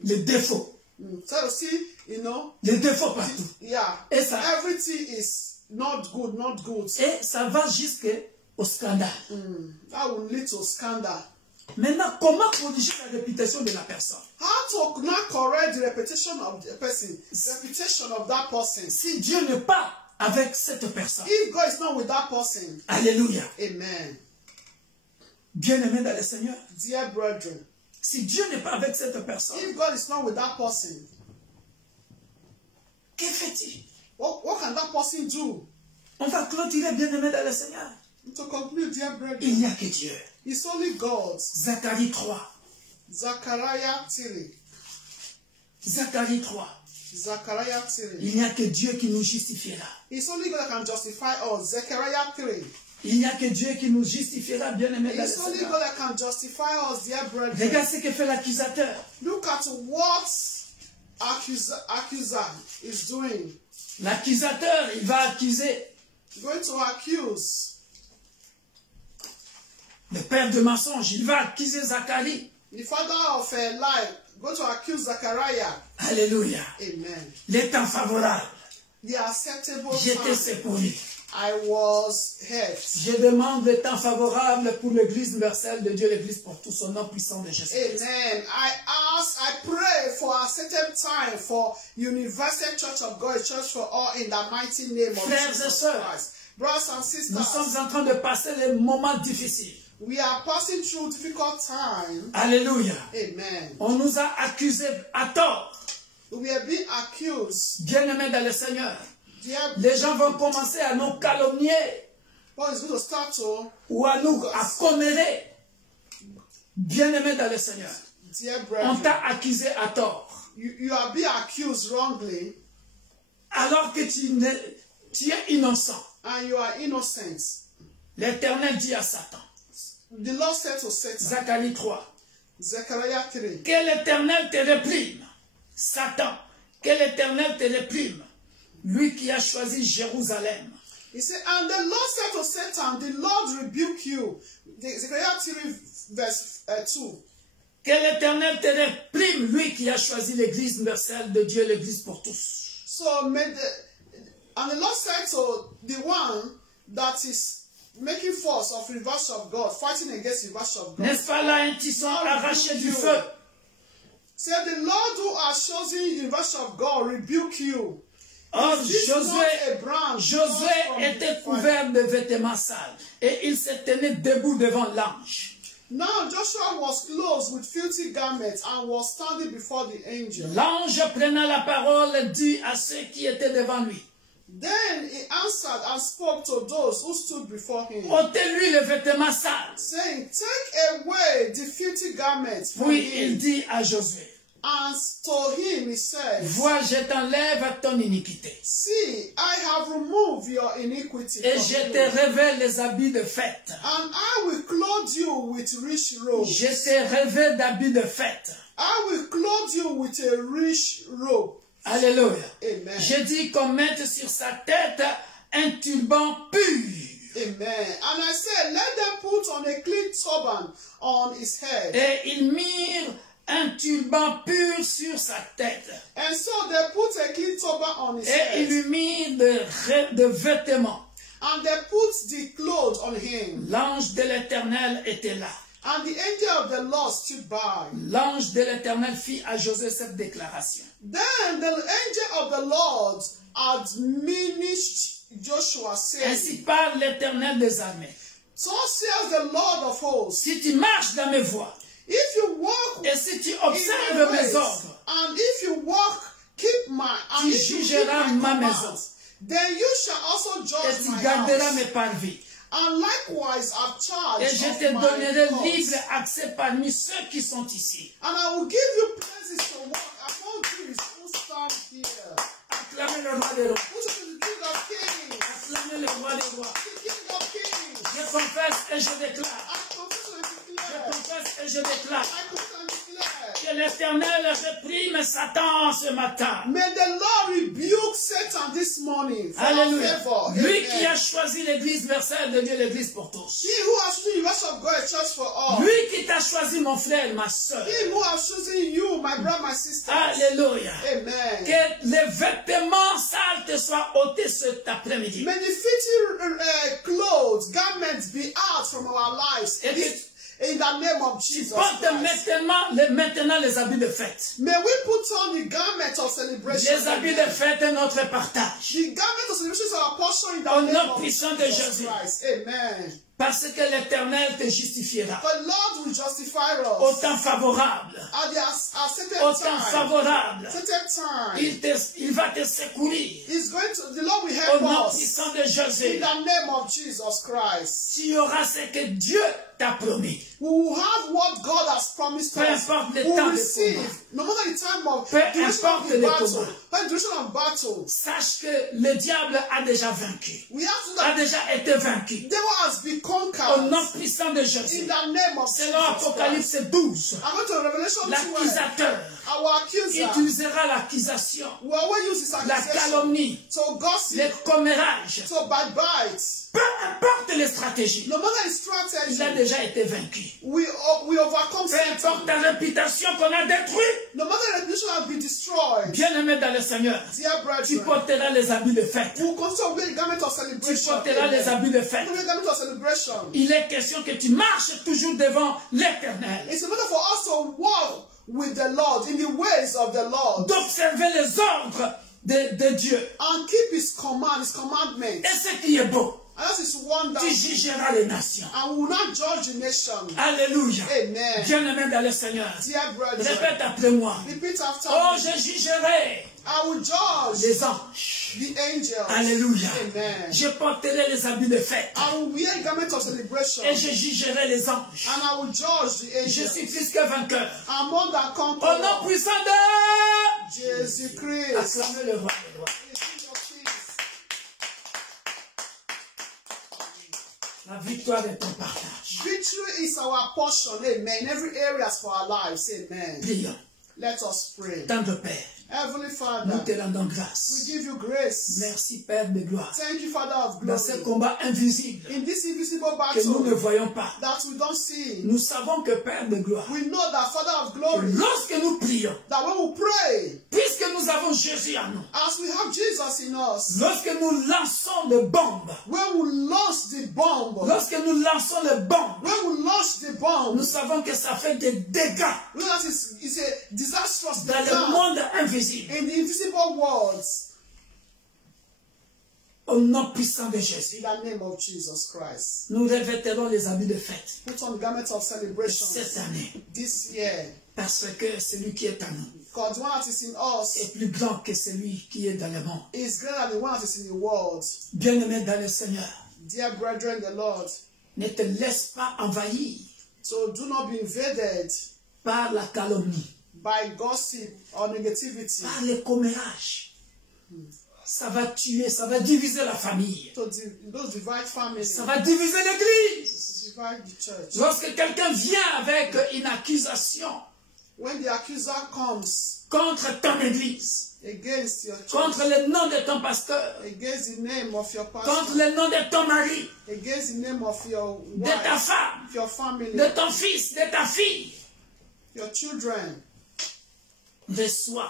les défauts. So you see, Les défauts partout. yeah, Et ça, everything is not good. et ça va jusqu'au scandale. That will lead to scandal. Maintenant, comment corriger la réputation de la personne? How to not correct the reputation of the person, reputation of that person. Si Dieu n'est pas avec cette personne. If God is not with that person, Alléluia. amen. Bien-aimé dans le Seigneur. Dear brethren, Si Dieu n'est pas avec cette personne, if God is not with that person, que fait-il? what can that person do? On va clôturer, bien-aimé dans le Seigneur. To conclude, dear Il brethren, n'y a que Dieu. it's only God. Zacharie 3. Zachariah 3. Zacharie 3. Zachariah 3. Il n'y a que Dieu qui nous justifiera. It's only God that can justify us. Zechariah 3. Il n'y a que Dieu qui nous justifiera, bien-aimé dans le It's only Seigneur. God that can justify us, dear brethren. Regarde ce que fait l'accusateur. Look at what accuser is doing. L'accusateur, il va accuser Going to accuse le père de mensonge. Il va accuser Zacharie. the father of a lie. Going to accuse Zechariah. Alléluia. Amen. Les temps favorables. The acceptable J'étais time. secouru. I was hurt. Je demande le temps favorable pour l'église universelle de Dieu, l'église pour tout son nom puissant de Jésus. Amen. I pray for a certain time for Universal Church of God, Church for All, in the mighty name of Frères et Jesus sœurs, Christ. Brothers and Nous sisters, sommes en train de passer les moments difficiles. we are passing through difficult time. Alléluia. Amen. On nous a accusés à tort. We are being accused. Bien-aimés dans le Seigneur. Dear, Les gens vont commencer à nous calomnier what is going to start to ou à nous à commérer. Bien-aimé dans le Seigneur, Dear on brethren, t'a accusé à tort. you are being accused wrongly Alors que tu es innocent. and you are innocent. L'Éternel dit à Satan, The Lord said to Satan, Zacharie 3, Zechariah 3, que l'Éternel te réprime. Satan, que l'Éternel te réprime. Lui qui a choisi Jérusalem. he said, and the Lord said to Satan, the Lord rebuke you. Zechariah 3 verse 2. Que l'Éternel te réprime, lui qui a choisi l'église universelle de Dieu, l'église pour tous. So and the Lord said to the one that is making force of reverse of God, fighting against reverse of God. N'est-ce pas là un tisson arraché du feu? Said the Lord who has chosen universe of God rebuke you. Or, Is this not a branch Josué from the était fire? couvert de vêtements sales et il se tenait debout devant l'ange. Now Joshua was clothed with filthy garments and was standing before the angel. L'ange prenant la parole dit à ceux qui étaient devant lui, Then he answered and spoke to those who stood before him, ôtez-lui les vêtements sales. saying, take away the filthy garments from Puis il him. dit à Josué, And to him he said, vois, je t'enlève ton iniquité see, I have removed your iniquity et from je you, te révèle les habits de fête. and I will clothe you with rich robes. Je te révèle d'habits de fête. I will clothe you with a rich robe. Alléluia. Amen. Je dis qu'on mette sur sa tête un turban pur. Amen. And I said, let them put on a clean turban on his head. Et ils mirent un turban pur sur sa tête. And so they put a clean turban on his Et ils head. lui mirent de vêtements. And they put the clothes on him. L'ange de l'Éternel était là. And the angel of the Lord stood by. L'ange de l'Éternel fit à Josué cette déclaration. Then the angel of the Lord admonished Joshua, saying, Ainsi parle l'Éternel des armées. so says the Lord of hosts, Si tu marches dans mes voies, if you walk et si tu in observes my mes ways, ordres, and if you walk, keep my, and tu if you keep jugeras my ma maison. commands, then you shall also et judge tu my garderas house. mes parvis. And likewise I've charged Et je of te my donnerai courts. libre accès parmi ceux qui sont ici. And I will give you places to walk among these who stand here. Acclamez le roi des rois. Who is the King of Kings? Acclamez le roi des rois. The King of Kings. Je confesse et je déclare. I confess and Je declare. confesse et je déclare. I confess and declare. Que l'Éternel réprime Satan ce matin. May the Lord rebuke Satan this morning for our Alléluia. favor. Lui qui Amen. a choisi l'église universelle de Dieu, l'église pour tous. He who has chosen the rest of God, a church for all. Lui qui t'a choisi, mon frère, ma soeur. He who has chosen you, my brother, my sister. Alléluia. Amen. Que les vêtements sales te soient ôtés cet après-midi. May the filthy clothes, garments be out from our lives. Et que In the name of Jesus porte Christ. maintenant les habits de fête. May we put on the garment of celebration. Les habits de fête est notre partage. The garment of celebration is our portion in the Au name nom of puissant de Jesus Jésus. Christ. Amen. Parce que l'Éternel te justifiera. The Lord will justify us Au temps favorable. at a certain Au temps time. favorable. Certain time. Il va te secourir. He's going to, the Lord will Au help nom us puissant de in Jésus. the name of Jesus Christ. Tu auras ce que Dieu t'a promis. We will have what God has promised Peu us. importe le We will temps de receive, combat. no matter the time of Peu duration of importe the le battle, combat. the duration of battle. Sache que le diable a déjà vaincu. We have to A know déjà été vaincu. the devil has been Au conquered nom puissant de in Jésus. the name of Selon Jesus Christ. Apocalypse 12, I'm going to Revelation 12. l'accusateur Our accuser utilisera l'accusation, will always use his la accusation calomnie, to gossip, le commérage. to backbite. Peu importe les stratégies, No matter his il a strategy, déjà été vaincu. we overcome Peu importe Satan. ta réputation qu'on a détruite, No matter the reputation has been destroyed, bien-aimé dans le Seigneur, dear tu brethren, porteras les habits de fête. we will continue to wear the garment of Tu celebration. porteras les habits de fête. We will wear the garment of celebration. Il est question que tu marches toujours devant l'Éternel, It's a matter for us to walk with the Lord in the ways of the Lord d'observer les ordres de Dieu. and keep his command, his commandments. Et ce qui est beau, And that is wonderful. tu jugeras les nations. And we will not judge the nation. Alléluia. Amen. Bien-aimé dans le Seigneur, Dear brethren, répète après moi. repeat after Oh, me. je jugerai I will judge les anges. The angels. Alléluia. Amen. Je porterai les habits de fête. I will wear garments of celebration. Et je jugerai les anges. And I will judge the Je angels. suis plus que vainqueur. I'm more than Au conqueror. nom puissant de Jésus-Christ. acclamez le roi des rois. La victoire est ton partage. Victory is our portion. Amen. Every area for our lives. Amen. Prions. Let us pray. Tendre Père, Heavenly nous Father, te rendons we grâce. give you grace. Merci Père de gloire. Thank you, Father of Dans ce glory. combat invisible In this invisible que nous ne battle voyons pas, that we don't see, nous savons que Père de gloire, we know that Father of glory, lorsque nous prions, that when we pray, puisque nous avons Jésus en nous, as we have Jesus in us, lorsque nous lançons des bombes, when we launch the bomb, lorsque nous lançons les bombes, when we launch the bomb, nous savons que ça fait des dégâts we know that it's a disastrous dans le disaster monde invisible. in the invisible worlds. Au nom puissant de Jésus, In the name of Jesus Christ. nous revêterons les habits de fête Put on garments of celebration cette année, this year. parce que celui qui est en nous Because the one that is in us est plus grand que celui qui est dans le monde. is greater than the one that is in the world. Bien-aimé dans le Seigneur, Dear brethren, the Lord, ne te laisse pas envahir so do not be invaded par la calomnie, by gossip or negativity par les commérages. Ça va tuer, ça va diviser la famille. to those divide families, Ça va diviser l'église. divide the church. Lorsque quelqu'un vient avec une accusation When the accuser comes contre ton église, against your church, contre le nom de ton pasteur, against the name of your contre pastor, le nom de ton mari, against the name of your de ta wife, femme, your family, de ton fils, de ta fille, your children, reçois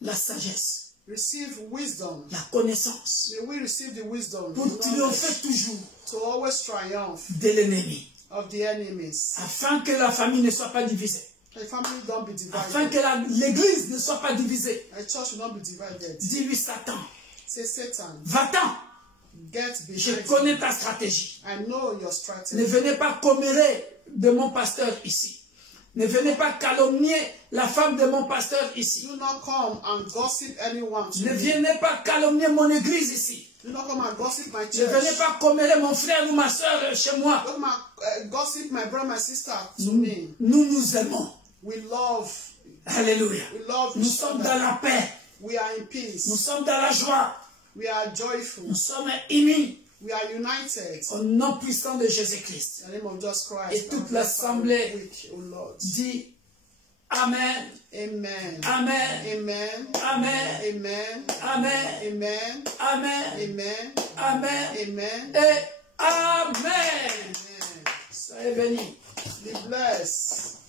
la sagesse, receive wisdom. la connaissance, May we receive the wisdom pour triompher toujours to always triumph de l'ennemi, of the enemies. afin que la famille ne soit pas divisée, The family don't be afin divided. que l'église ne soit pas divisée. The church will not be divided. Dis-lui Satan, Say, Satan, va-t'en, get je behind me. connais ta stratégie. I know your Ne strategy. venez pas commérer de mon pasteur ici. Ne venez pas calomnier la femme de mon pasteur ici. Do not come and gossip anyone to Ne me. venez pas calomnier mon église ici. Do not come and gossip my Ne church. venez pas commérer mon frère ou ma soeur chez moi. Don't come and gossip my brother, my sister to me. Nous nous aimons. We love. Alléluia. We love Nous each sommes other. dans la paix. We are in Nous peace. sommes dans la joie. We are joyful. Nous sommes unis We are united. au nom puissant de Jésus-Christ. In the name of Jesus Christ. Et toute l'assemblée Weak, oh Lord. dit Amen, Amen. Amen, Amen. Amen, Amen. Amen, Amen. Amen, Amen. Amen Amen. et Amen. Amen. Soyez bénis. Be blessed.